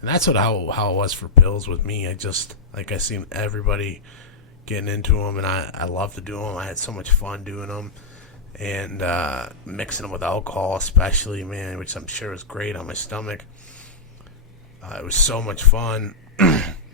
and that's how it was for pills with me. I seen everybody getting into them, and I love to do them. I had so much fun doing them. And mixing them with alcohol, especially, man, which I'm sure is great on my stomach. It was so much fun.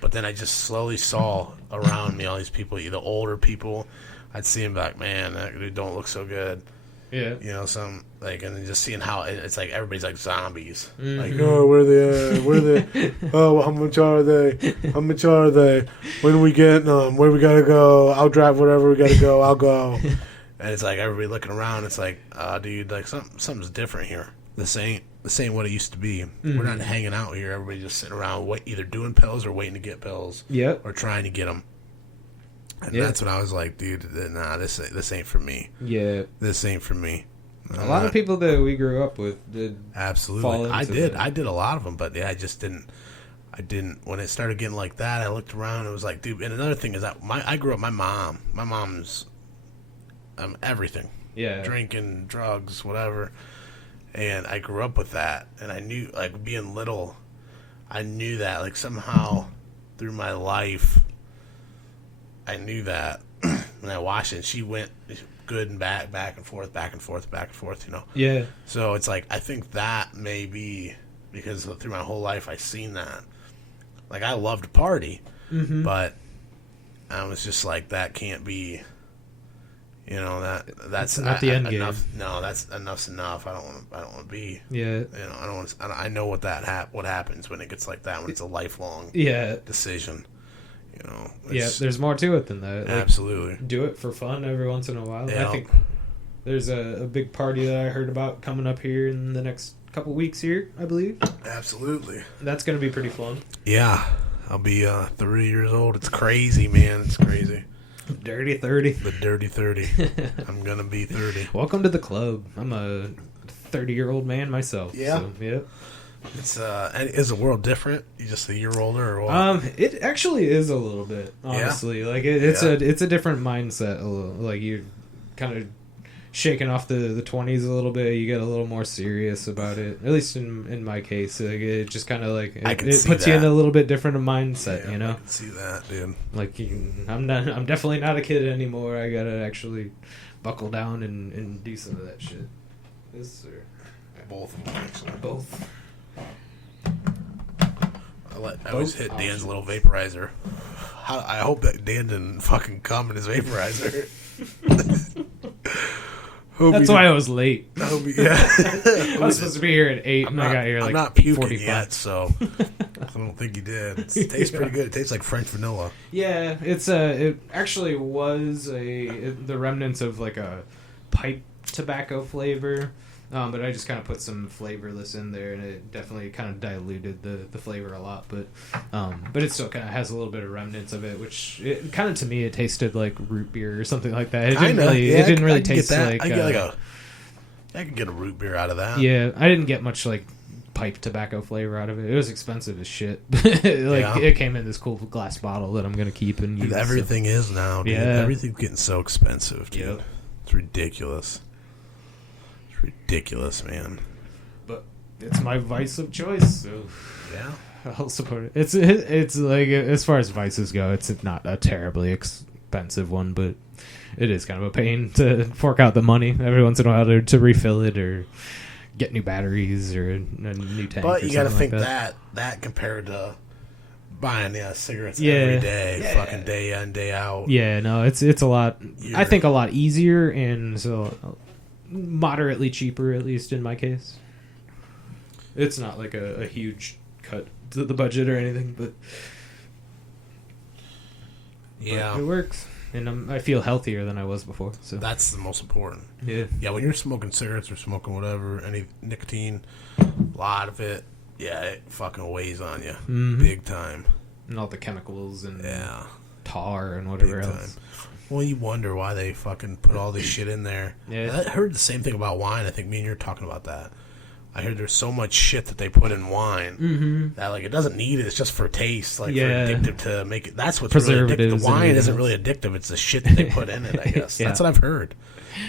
But then I just slowly saw around me all these people, the older people. I'd see them like, man, that dude don't look so good. Yeah. You know, and then just seeing how it's like everybody's like zombies. Mm-hmm. Like, oh, where they at? Where they? Oh, how much are they? How much are they? When are we getting them? Where we gotta go? I'll drive wherever we gotta go. I'll go. And it's like everybody looking around. It's like, dude, like something's different here. This ain't what it used to be. Mm-hmm. We're not hanging out here. Everybody just sitting around, either doing pills or waiting to get pills. Yep. Or trying to get them. And that's when I was like, dude, nah, this ain't for me. Yeah. This ain't for me. A lot of people that we grew up with did. Absolutely. I did a lot of them, but yeah, I just didn't. When it started getting like that, I looked around and it was like, dude. And another thing is that I grew up. My mom's everything. Yeah. Drinking, drugs, whatever. And I grew up with that, and I knew, like, being little, I knew that, like, somehow through my life, I knew that. When I watched it, she went good and back and forth, you know? Yeah. So it's like, I think that may be, because through my whole life, I've seen that. Like, I love to party, but I was just like, that can't be... You know, that's not the end enough. game. No, enough's enough. I don't want to be. Yeah. You know, I know what what happens when it gets like that, when it's a lifelong decision. You know. There's more to it than that. Like, absolutely. Do it for fun every once in a while. Yeah. I think there's a big party that I heard about coming up here in the next couple weeks here, I believe. Absolutely. That's going to be pretty fun. Yeah. I'll be 30 years old. It's crazy, man. It's crazy. Dirty 30. The dirty 30. I'm going to be 30. Welcome to the club. I'm a 30-year-old man myself. Yeah. So, yeah. It's is the world different? You just a year older or what? It actually is a little bit, honestly. Like it's a different mindset. Like you're kind of shaking off the 20s a little bit. You get a little more serious about it. At least in my case, like, it just kind of like it puts you in a little bit different mindset. Yeah, you know, I can see that, dude. Like I'm definitely not a kid anymore. I gotta actually buckle down and do some of that shit. both of them, actually. Both. I always hit Dan's little vaporizer. I hope that Dan didn't fucking come in his vaporizer. That's why I was late. Yeah. I was supposed to be here at 8, and I got here like I'm not puking 8:45. yet, so I don't think you did. It tastes pretty good. It tastes like French vanilla. Yeah, it actually was the remnants of like a pipe tobacco flavor, but I just kind of put some flavorless in there, and it definitely kind of diluted the flavor a lot. But it still kind of has a little bit of remnants of it, which it kind of, to me, it tasted like root beer or something like that. It didn't really taste like. I could get a root beer out of that. Yeah, I didn't get much like pipe tobacco flavor out of it. It was expensive as shit. It came in this cool glass bottle that I'm gonna keep and use. Everything is now, dude. Yeah. Everything's getting so expensive, dude. Yep. It's ridiculous. It's ridiculous, man. But it's my vice of choice, so Yeah. I'll support it. It's like, as far as vices go, it's not a terribly expensive one, but it is kind of a pain to fork out the money every once in a while to refill it or get new batteries or a new tank. But you got to think like that compared to buying cigarettes every day, fucking day in, day out. Yeah, no, it's a lot. I think a lot easier and so moderately cheaper, at least in my case. It's not like a huge cut to the budget or anything, but yeah, it works. And I feel healthier than I was before. So that's the most important. Yeah. Yeah, when you're smoking cigarettes or smoking whatever, any nicotine, a lot of it, it fucking weighs on you. Mm-hmm. Big time. And all the chemicals and Yeah. tar and whatever Big else. time. Well, you wonder why they fucking put all this shit in there. Yeah. I heard the same thing about wine. I think me and you were talking about that. I heard there's so much shit that they put in wine that like it doesn't need it. It's just for taste, like for addictive to make it. That's what's really addictive. The wine isn't really addictive. It's the shit that they put in it. I guess that's what I've heard.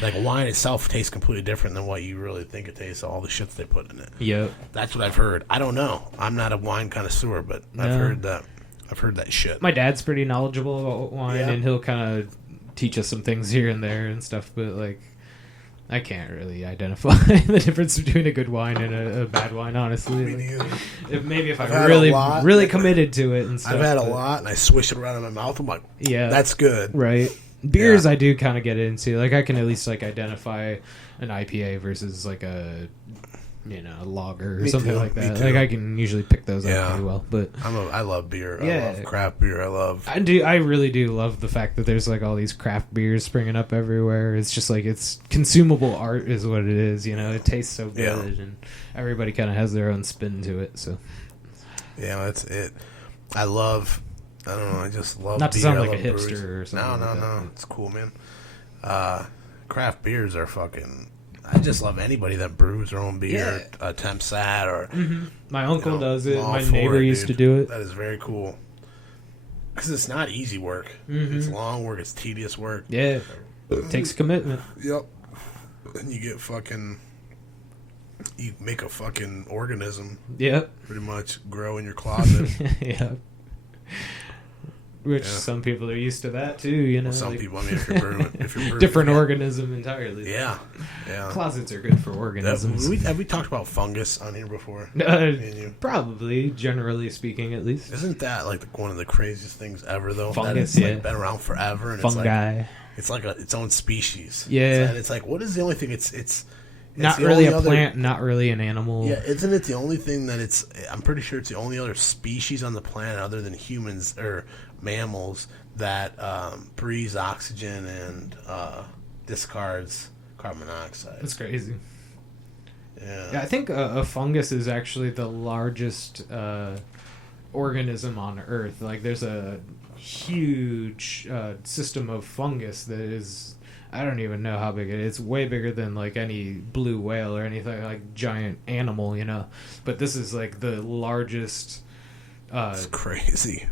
Like wine itself tastes completely different than what you really think it tastes. All the shit that they put in it. Yep. That's what I've heard. I don't know. I'm not a wine connoisseur, but I've heard that. I've heard that shit. My dad's pretty knowledgeable about wine, and he'll kind of teach us some things here and there and stuff. But like, I can't really identify the difference between a good wine and a bad wine, honestly. Maybe if I'm really committed to it and stuff. I've had a lot, and I swish it around in my mouth. I'm like, that's good. Right. Beers I do kind of get into. Like, I can at least like identify an IPA versus like a lager or something like that. Like, I can usually pick those out pretty well. But I love beer. I love craft beer. I really do love the fact that there's like all these craft beers springing up everywhere. It's just like, it's consumable art is what it is. It tastes so good, and everybody kind of has their own spin to it. So that's it. I don't know. I just love not to beer. sound like a breweries. hipster or something. No. It's cool, man. Craft beers are fucking. I just love anybody that brews their own beer, attempts that, or my uncle does it. My neighbor used to do it. That is very cool because it's not easy work. It's long work. It's tedious work. Yeah, it takes commitment. Yep. And you make a fucking organism. Yep. Pretty much grow in your closet. Yeah. Which some people are used to that too, Well, some people, I mean, if you're brewing different organism entirely. Yeah. Closets are good for organisms. Have we talked about fungus on here before? Probably, generally speaking, at least. Isn't that like one of the craziest things ever, though? Fungus, like been around forever, and fungi. It's like its own species. Yeah, it's like, what is the only thing? It's not really a plant, not really an animal. Yeah, isn't it the only thing that I'm pretty sure it's the only other species on the planet other than humans or mammals that breathes oxygen and discards carbon monoxide. That's crazy. Yeah, I think a fungus is actually the largest organism on Earth. Like, there's a huge system of fungus that is, I don't even know how big it is. It's way bigger than like any blue whale or anything like giant animal, But this is like the largest. It's crazy.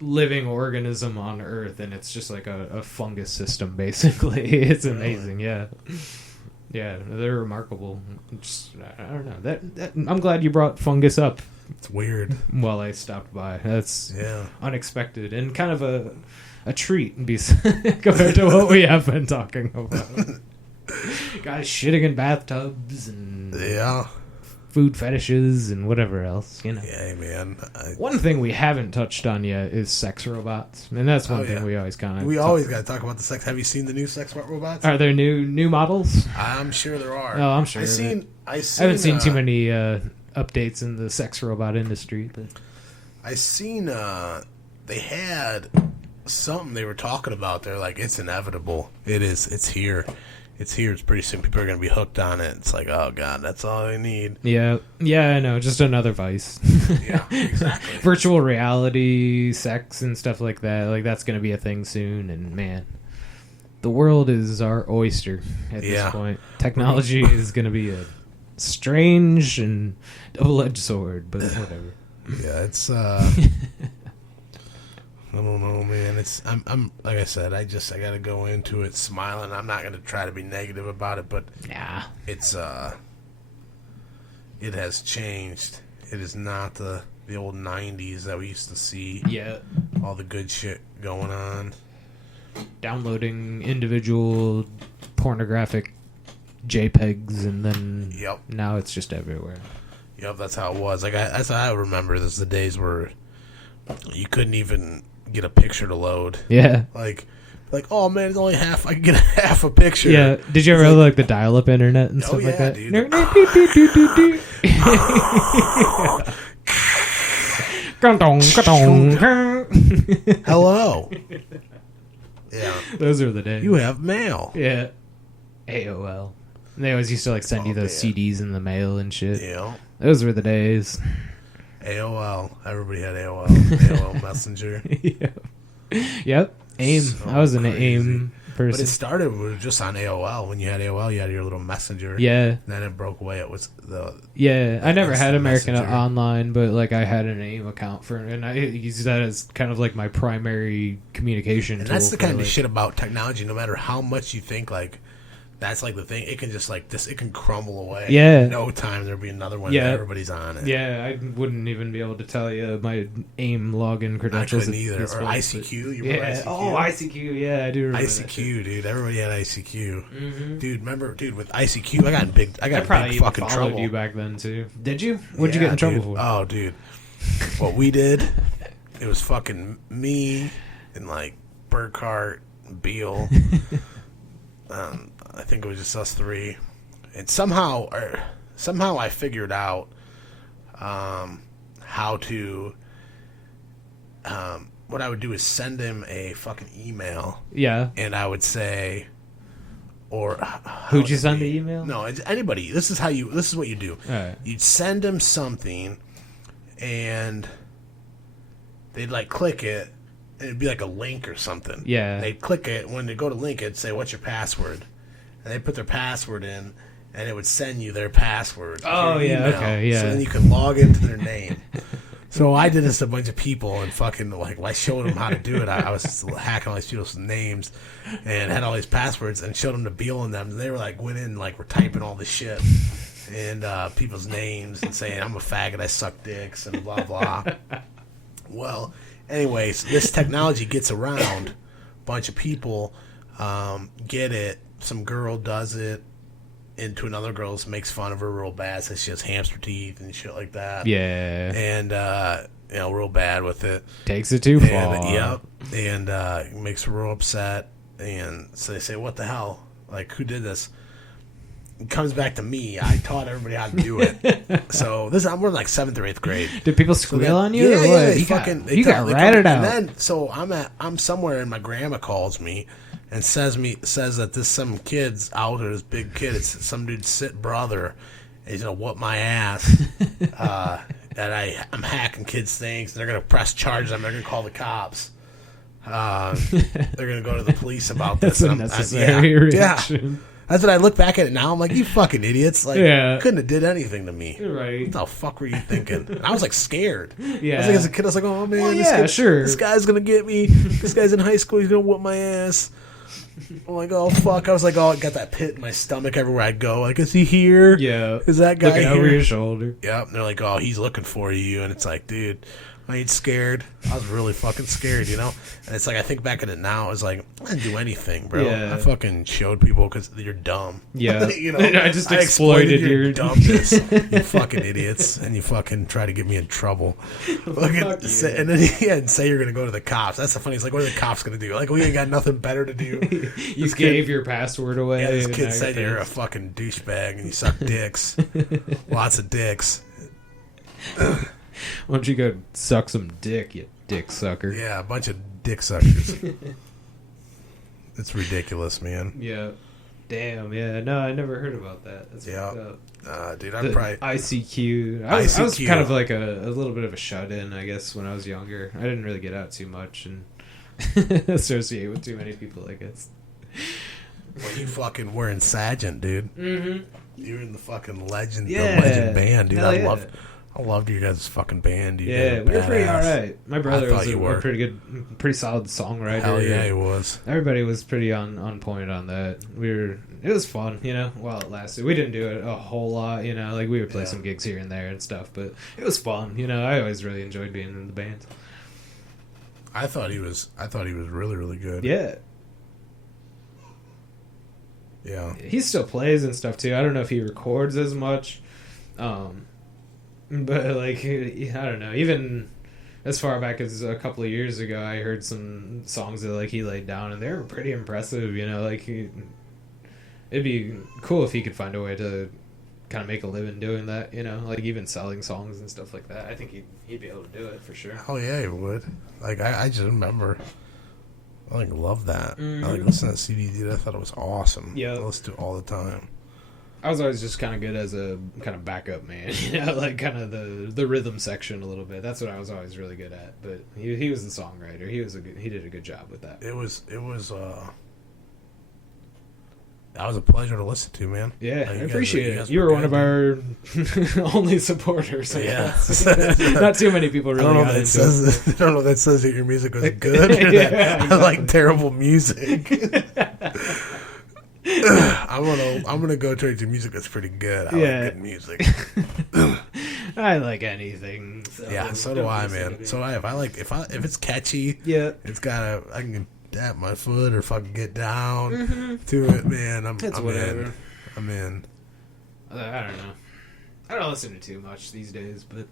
Living organism on Earth, and it's just like a fungus system, basically. It's amazing. Yeah, they're remarkable. I don't know that I'm glad you brought fungus up. It's weird. While I stopped by, that's unexpected and kind of a treat compared to what we have been talking about. Guys shitting in bathtubs and food fetishes and whatever else, you know. Yeah, man. One thing we haven't touched on yet is sex robots, and that's one thing we always kind of. We always got to talk about the sex. Have you seen the new sex robots? Are there new models? I'm sure there are. Oh, I'm sure. I haven't seen too many updates in the sex robot industry, but I seen they had something they were talking about. They're like, it's inevitable. It is. It's here. It's here. It's pretty soon. People are going to be hooked on it. It's like, oh, God, that's all I need. Yeah, I know. Just another vice. Yeah, exactly. Virtual reality, sex, and stuff like that. Like, that's going to be a thing soon. And, man, the world is our oyster at this point. Technology is going to be a strange and double-edged sword, but whatever. Yeah, it's... I don't know, man. It's I'm like I said, I gotta go into it smiling. I'm not gonna try to be negative about it, but it's it has changed. It is not the old '90s that we used to see. Yeah, all the good shit going on. Downloading individual pornographic JPEGs, and then now it's just everywhere. Yep, that's how it was. Like that's how I remember. This the days where you couldn't even get a picture to load. Yeah. Like, oh man, it's only half. I can get half a picture. Yeah. Did you ever have like the dial-up internet and stuff like that? Dude. Hello. Yeah. Those are the days. You have mail. Yeah. AOL. And they always used to like send you those CDs in the mail and shit. Yeah. Those were the days. AOL. Everybody had AOL. AOL Messenger. Yep. AIM. So I was an crazy. AIM person. But it started with just on AOL. When you had AOL, you had your little messenger. Yeah. And then it broke away. It was the... Yeah. I never had American Messenger. Online, but like I had an AIM account for it, and I used that as kind of like my primary communication And tool. that's the for, kind like, of shit about technology. No matter how much you think, like... That's like the thing. It can just like this. It can crumble away. Yeah. In no time there'll be another one. Yeah. That everybody's on it. Yeah, I wouldn't even be able to tell you my AIM login credentials. I couldn't either. Or ICQ. You remember ICQ? Oh, ICQ. Yeah, I do remember ICQ, dude. Everybody had ICQ. Mm-hmm. Dude, remember, with ICQ, I got in big probably big fucking followed trouble. you back then too. Did you? What'd you get in trouble for? Oh, dude. What we did, it was fucking me and like Burkhart, Beal. I think it was just us three, and somehow I figured out how to. What I would do is send him a fucking email. Yeah. And I would say, or who'd you send the email? No, it's anybody. This is what you do. All right. You'd send them something, and they'd like click it. And it'd be like a link or something. Yeah. And they'd click it. When they go to link it, it'd say, "What's your password?" And they put their password in, and it would send you their password. Oh, yeah, okay, yeah. So then you could log into their name. So I did this to a bunch of people, and fucking like I showed them how to do it. I was hacking all these people's names, and had all these passwords, and showed them to Beal and them. And they were like, went in, like, were typing all this shit and people's names and saying, "I'm a faggot, I suck dicks," and blah blah. Well. Anyways, this technology gets around. A bunch of people get it. Some girl does it into another girl, makes fun of her real bad, says she has hamster teeth and shit like that. Yeah. And, real bad with it. Takes it too far. Yep. And makes her real upset. And so they say, "What the hell? Like, who did this?" It comes back to me. I taught everybody how to do it. So we're in like 7th or 8th grade. Did people squeal on you? Yeah, or what? yeah. You got ratted out. And then, so I'm somewhere, and my grandma calls me and says that this some kid's out, or this big kid, it's some dude's sick brother, and he's gonna whoop my ass. That I'm hacking kids' things, and they're gonna press charges. They're gonna call the cops. They're gonna go to the police about this. That's unnecessary reaction. Yeah. That's what I look back at it now. I'm like, you fucking idiots! Like, you couldn't have did anything to me. Right? What the fuck were you thinking? And I was like scared. Yeah. I was like, as a kid, I was like, oh man, Well, yeah, sure. This guy's gonna get me. This guy's in high school. He's gonna whoop my ass. I'm like, oh fuck! I was like, oh, I got that pit in my stomach everywhere I go. Like, is he here? Yeah. Is that guy looking here? over your shoulder? Yep. And they're like, oh, he's looking for you, and it's like, dude, I ain't scared. I was really fucking scared, you know? And it's like, I think back at it now, it's like, I didn't do anything, bro. Yeah. I fucking showed people because you're dumb. Yeah. You know? I just exploited your dumbness, you fucking idiots, and you fucking try to get me in trouble. Fuck you. And then and say you're going to go to the cops. That's the funny. It's like, what are the cops going to do? Like, we ain't got nothing better to do. You gave your password away. Yeah, this and kid now said you're a fucking douchebag and you suck dicks. Lots of dicks. Why don't you go suck some dick, you dick sucker? Yeah, a bunch of dick suckers. It's ridiculous, man. Yeah. Damn, yeah. No, I never heard about that. That's Yeah. fucked up. Dude, The I'm probably... ICQ. I was ICQ. kind of like a little bit of a shut-in, I guess, when I was younger. I didn't really get out too much and associate with too many people, I guess. Well, you fucking were in Sagent, dude. Mm-hmm. You were in the fucking legend, Yeah. the legend band, dude. Hell I yeah. loved your guys' fucking band, dude. Yeah, we were pretty alright. My brother was you a were. pretty good, pretty solid songwriter. Hell yeah, he was. Everybody was pretty on point on that. It was fun, you know, while it lasted. We didn't do it a whole lot, you know, like we would play some gigs here and there and stuff, but it was fun, you know. I always really enjoyed being in the band. I thought he was really, really good. Yeah. Yeah. He still plays and stuff too. I don't know if he records as much. But like, I don't know, even as far back as a couple of years ago, I heard some songs that like he laid down and they were pretty impressive, you know, like it'd be cool if he could find a way to kind of make a living doing that, you know, like even selling songs and stuff like that. I think he'd be able to do it for sure. Hell yeah, he would. Like, I just remember, I like loved that. I like listening to that CD, dude. I thought it was awesome. Yeah. I listened to it all the time. I was always just kind of good as a kind of backup man, you know, like kind of the rhythm section a little bit. That's what I was always really good at. But he was the songwriter. He did a good job with that. That was a pleasure to listen to, man. Yeah, Like, I appreciate it. guys You were one good, of our only supporters. I Yeah. guess. Not too many people really I don't know got if into that it. says, I don't know if that says that your music was good or Yeah, that I like terrible music. I'm gonna go towards your music that's pretty good. I Yeah. like good music. I like anything. So Yeah, so do don't I, listen to man. me. So if it's catchy, Yeah. it's I can tap my foot or fucking get down to it, man. I'm whatever. in. I'm in. I don't know. I don't listen to too much these days, but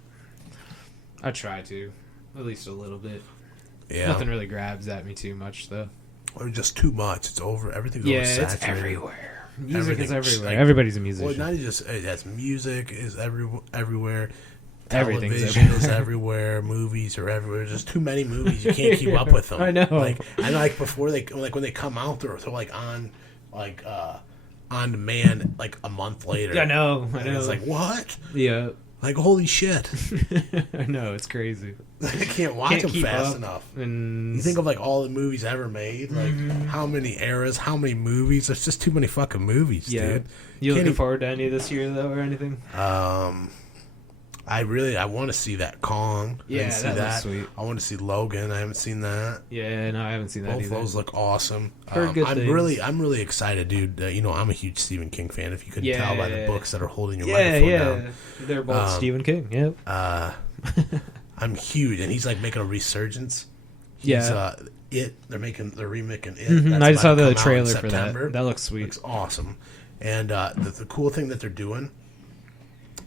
I try to, at least a little bit. Yeah. Nothing really grabs at me too much, though. Or just too much. It's over. Everything's Yeah, oversaturated. it's everywhere. Music is Everything's everywhere. like- Everybody's a Well, musician. not just that's music is everywhere. Everything's Television is everywhere. Movies are everywhere. There's just too many movies. You can't keep up with them. I know. Like I know, like before when they come out, they're like on demand like a month later. I know. And it's like what? Yeah. Like holy shit! I know, it's crazy. I can't watch Can't them keep fast up. enough. And You think of like all the movies ever made, like how many eras, how many movies? There's just too many fucking movies, yeah. dude. You looking Can't forward to any this year though, or anything? I want to see that Kong. I Yeah, didn't see that looks sweet. I want to see Logan. I haven't seen that. Yeah, no, I haven't seen that Both either. those look awesome. Heard good I'm things. really excited, dude. You know, I'm a huge Stephen King fan. If you couldn't Yeah. tell by the books that are holding your Yeah, microphone yeah. down, They're both Stephen King. Yep. I'm huge, and he's like making a resurgence. Yeah. They're remaking it. Mhm, That's I just saw about to the come out in trailer for that. September. That looks sweet. Looks awesome. And the cool thing that they're doing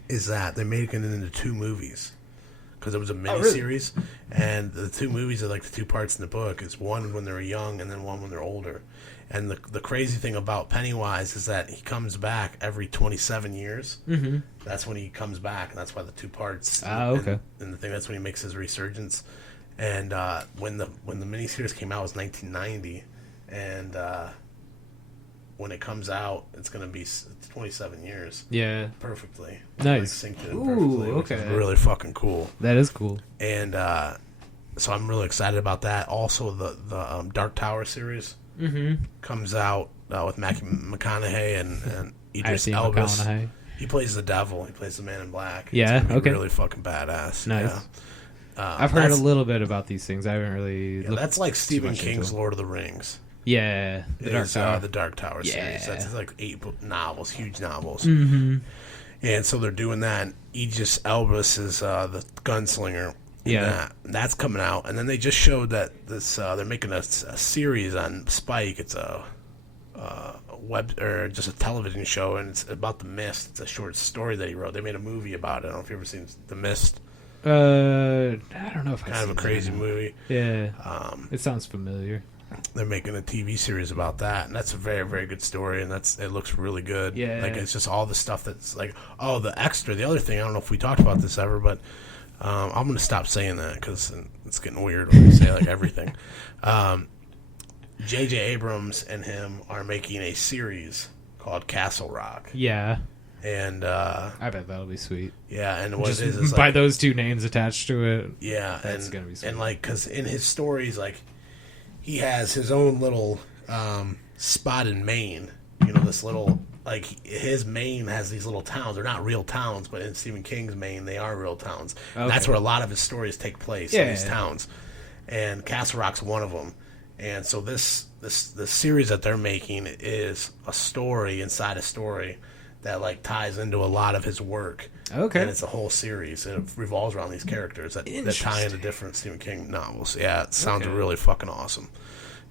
is that they're making it into 2 movies. Because it was a miniseries, and the 2 movies are like the 2 parts in the book. It's one when they're young, and then one when they're older. And the crazy thing about Pennywise is that he comes back every 27 years. Mm-hmm. That's when he comes back, and that's why the 2 parts. Okay. And the thing that's when he makes his resurgence. And when the miniseries came out, it was 1990, and when it comes out, it's going to be 27 years. Yeah. Perfectly. Nice. Like, synced in Ooh, perfectly, which is okay. really fucking cool. That is cool. And so I'm really excited about that. Also, the Dark Tower series comes out with Matthew McConaughey and Idris seen Elba. McConaughey. He plays the devil. He plays the Man in Black. Yeah, It's gonna be okay. really fucking badass. Nice. Yeah. I've heard a little bit about these things. I haven't really. Yeah, looked that's like too Stephen much into King's them. Lord of the Rings. Yeah, the Dark Tower. The Dark Tower series. Yeah. That's like 8 novels, huge novels. Mm-hmm. And so they're doing that. And Aegis Elvis is the gunslinger. Yeah. That's coming out. And then they just showed that this they're making a series on Spike. It's a web or just a television show, and it's about the Mist. It's a short story that he wrote. They made a movie about it. I don't know if you've ever seen The Mist. I don't know if I've Kind of a crazy movie. Yeah. It sounds familiar. They're making a TV series about that, and that's a very, very good story, and it looks really good. Yeah. Like, it's just all the stuff that's like, the extra. The other thing, I don't know if we talked about this ever, but I'm going to stop saying that because it's getting weird when we say like everything. J.J. Abrams and him are making a series called Castle Rock. Yeah. And I bet that'll be sweet. Yeah, and what just it is by like, those two names attached to it. Yeah, that's gonna be sweet. And like, because in his stories, like, he has his own little spot in Maine. You know, this little, like, his Maine has these little towns. They're not real towns, but in Stephen King's Maine, they are real towns. Okay. And that's where a lot of his stories take place, in these towns. And Castle Rock's one of them. And so the series that they're making is a story inside a story that like ties into a lot of his work. Okay. And it's a whole series, and it revolves around these characters that tie into different Stephen King novels. Yeah, it sounds really fucking awesome.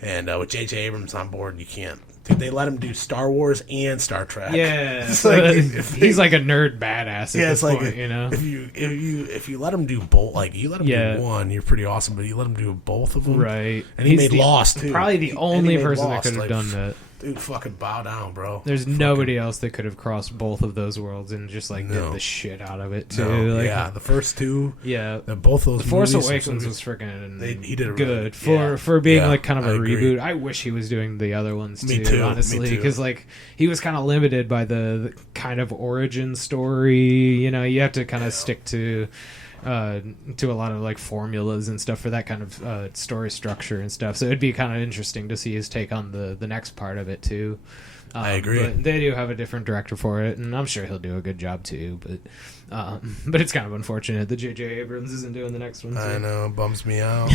And with J.J. Abrams on board, you can't. Dude, they let him do Star Wars and Star Trek. Yeah, it's like, he's like a nerd badass. At this point, you know. If you let him do both, like you let him do one, you're pretty awesome. But you let him do both of them, right? And he made Lost too. Probably the only person that could have done that. Dude, fucking bow down, bro. There's nobody else that could have crossed both of those worlds and just like did the shit out of it too. No, like, yeah, the first two. Yeah, both those. The Force movies Awakens was freaking. He did good really, for being like kind of a agree. reboot. I wish he was doing the other ones too. Me too, honestly, because like he was kind of limited by the kind of origin story. You know, you have to kind of stick to a lot of like formulas and stuff for that kind of story structure and stuff. So it'd be kind of interesting to see his take on the next part of it too. I agree. But they do have a different director for it, and I'm sure he'll do a good job too. But it's kind of unfortunate that J.J. Abrams isn't doing the next one too. I know, it bums me out.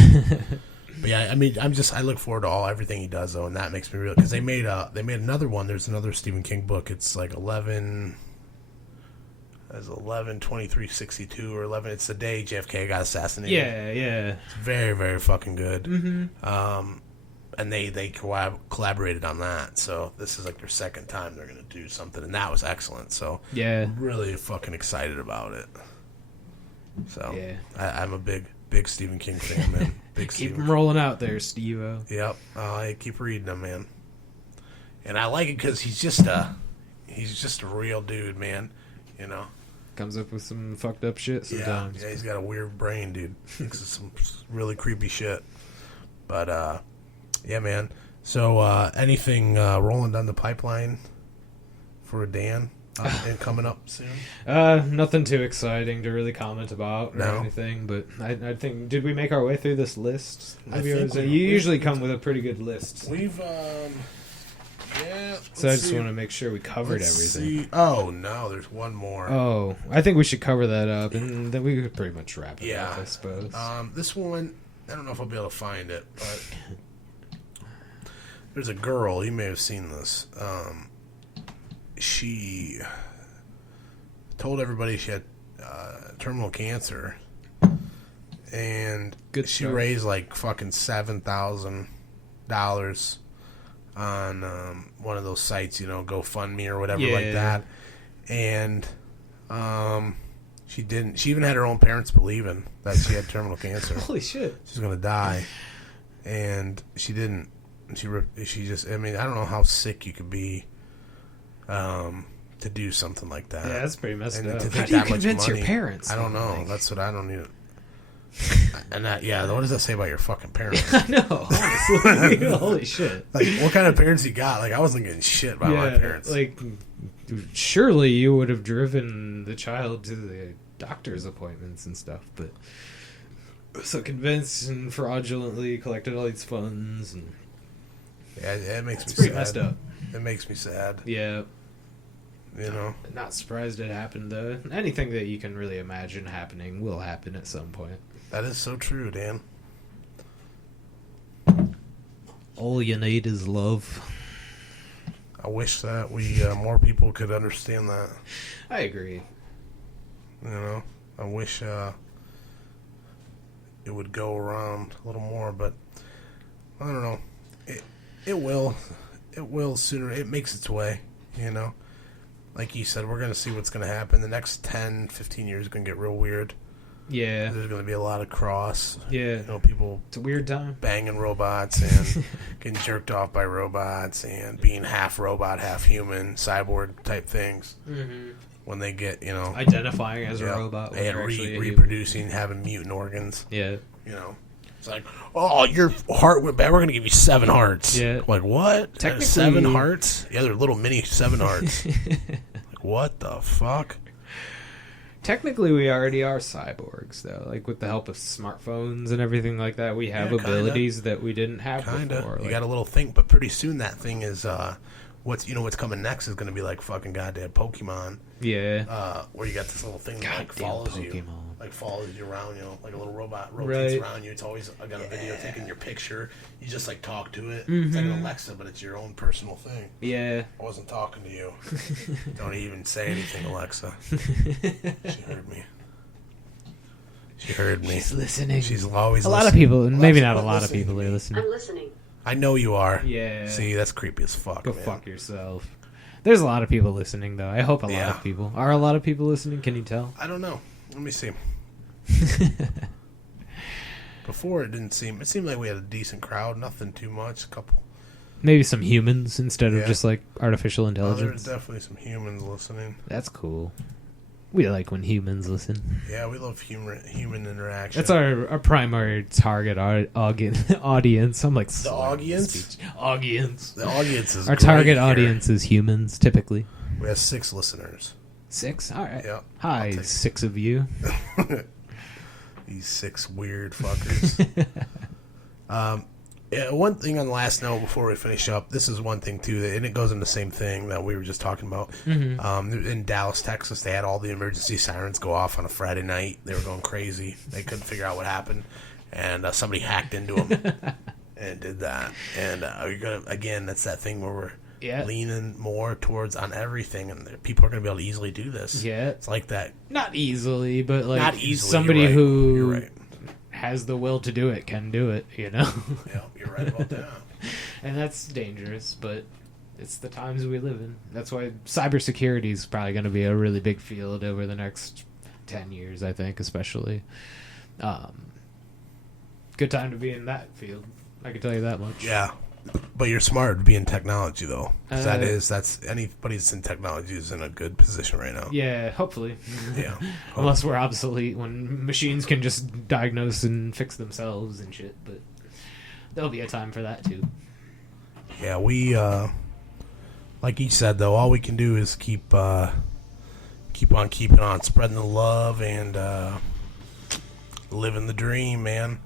But yeah, I mean, I look forward to everything he does though, and that makes me real, because they made another one. There's another Stephen King book. It's like 11/23/62 or 11. It's the day JFK got assassinated. Yeah. It's very, very fucking good. Mm-hmm. And they collaborated on that. So this is like their second time they're going to do something, and that was excellent. So yeah, I'm really fucking excited about it. So yeah, I'm a big Stephen King fan, man. Keep him rolling out there, Steve-O. Yep, I keep reading him, man. And I like it because he's just a real dude, man. You know, comes up with some fucked up shit sometimes. Yeah, he's got a weird brain, dude. Thinks of some really creepy shit. But yeah, man. So anything rolling down the pipeline for Dan and coming up soon? Nothing too exciting to really comment about or anything. But I think, did we make our way through this list? You usually come with a pretty good list. We've yeah. So I just want to make sure we covered everything. Oh no, there's one more. Oh, I think we should cover that up, and then we could pretty much wrap it up, I suppose. This one, I don't know if I'll be able to find it, but there's a girl. You may have seen this. She told everybody she had terminal cancer, and she raised like fucking $7,000 on one of those sites, you know, GoFundMe or whatever like that. And she didn't. She even had her own parents believing that she had terminal cancer. Holy shit! She's gonna die, and she didn't. She just. I mean, I don't know how sick you could be to do something like that. Yeah, that's pretty messed up. How do you convince your parents? I don't know. Like... That's what I don't need. And that, what does that say about your fucking parents? I know, honestly. Holy shit. Like, what kind of parents you got? Like, I wasn't getting shit by my parents. Like, surely you would have driven the child to the doctor's appointments and stuff, but so convinced and fraudulently collected all these funds. And yeah, it makes me sad. Pretty messed up. It makes me sad. Yeah. You know? Not surprised it happened, though. Anything that you can really imagine happening will happen at some point. That is so true, Dan. All you need is love. I wish that more people could understand that. I agree. You know, I wish it would go around a little more, but I don't know. It will sooner. It makes its way, you know. Like you said, we're going to see what's going to happen. The next 10, 15 years is going to get real weird. Yeah. There's going to be a lot of cross. Yeah. You know, people... It's a weird time. Banging robots and getting jerked off by robots and being half robot, half human, cyborg type things. Mm-hmm. When they get, you know... Identifying as a robot. And reproducing, having mutant organs. Yeah. You know... It's like, oh, your heart went bad. We're going to give you 7 hearts. Yeah. Like, what? Technically... 7 hearts? Yeah, they're little mini 7 hearts. Like, what the fuck? Technically, we already are cyborgs, though. Like, with the help of smartphones and everything like that, we have abilities that we didn't have before. You got a little thing, but pretty soon that thing is, what's coming next is going to be like fucking goddamn Pokemon. Yeah. Where you got this little thing that, like, follows Pokemon. you. Like, follows you around, you know, like a little robot rotates around you. It's always got a video taking your picture. You just, like, talk to it. Mm-hmm. It's like an Alexa, but it's your own personal thing. Yeah. I wasn't talking to you. Don't even say anything, Alexa. She heard me. She heard me. She's listening. She's always a listening. lot of people, maybe not a lot of people are listening. I'm listening. I know you are. Yeah. See, that's creepy as fuck. Go man. fuck yourself. There's a lot of people listening, though. I hope a lot of people. Are a lot of people listening? Can you tell? I don't know. Let me see. Before it seemed like we had a decent crowd, nothing too much, a couple. Maybe some humans instead of just like artificial intelligence. There's definitely some humans listening. That's cool. We like when humans listen. Yeah, we love human interaction. That's our primary target audience. I'm like the audience. Audience. The audience is our target audience is humans typically. We have 6 listeners. 6? All right. Yeah. Hi, 6 of you. These 6 weird fuckers. Yeah, one thing on the last note before we finish up, this is one thing too, and it goes in the same thing that we were just talking about. Mm-hmm. In Dallas, Texas, they had all the emergency sirens go off on a Friday night. They were going crazy. They couldn't figure out what happened, and somebody hacked into them and did that. And you're gonna, again, that's that thing where we're leaning more towards on everything, and people are going to be able to easily do this. Yeah, it's like that. Not easily, but like not easily. Somebody you're right. who You're right. has the will to do it can do it, you know? Yeah, you're right about that. And that's dangerous, but it's the times we live in. That's why cybersecurity is probably going to be a really big field over the next 10 years, I think, especially. Good time to be in that field. I can tell you that much. Yeah. But you're smart to be in technology, though. That's anybody that's in technology is in a good position right now. Yeah, hopefully. Yeah. Unless we're obsolete when machines can just diagnose and fix themselves and shit. But there'll be a time for that, too. Yeah, we, like you said, though, all we can do is keep on keeping on, spreading the love and living the dream, man.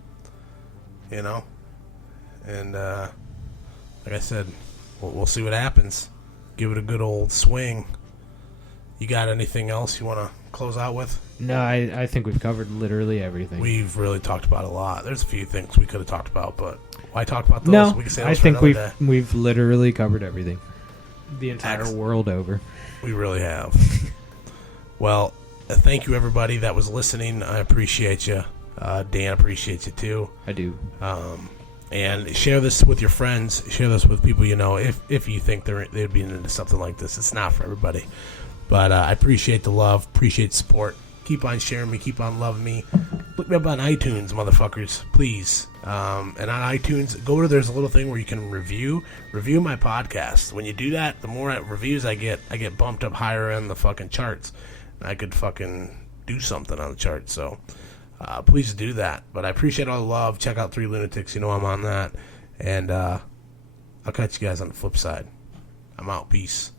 You know? And, like I said, we'll see what happens. Give it a good old swing. You got anything else you want to close out with? No, I think we've covered literally everything. We've really talked about a lot. There's a few things we could have talked about, but why talk about those? No, we can say I those think for another day. we've literally covered everything. The entire world over. We really have. Well, thank you, everybody that was listening. I appreciate you. Dan, appreciates you, too. I do. And share this with your friends. Share this with people you know if you think they'd be into something like this. It's not for everybody. But I appreciate the love. Appreciate the support. Keep on sharing me. Keep on loving me. Look me up on iTunes, motherfuckers. Please. And on iTunes, there's a little thing where you can review my podcast. When you do that, the more reviews I get bumped up higher in the fucking charts. I could fucking do something on the charts. So please do that. But I appreciate all the love. Check out 3 Lunatics. You know I'm on that. And I'll catch you guys on the flip side. I'm out. Peace.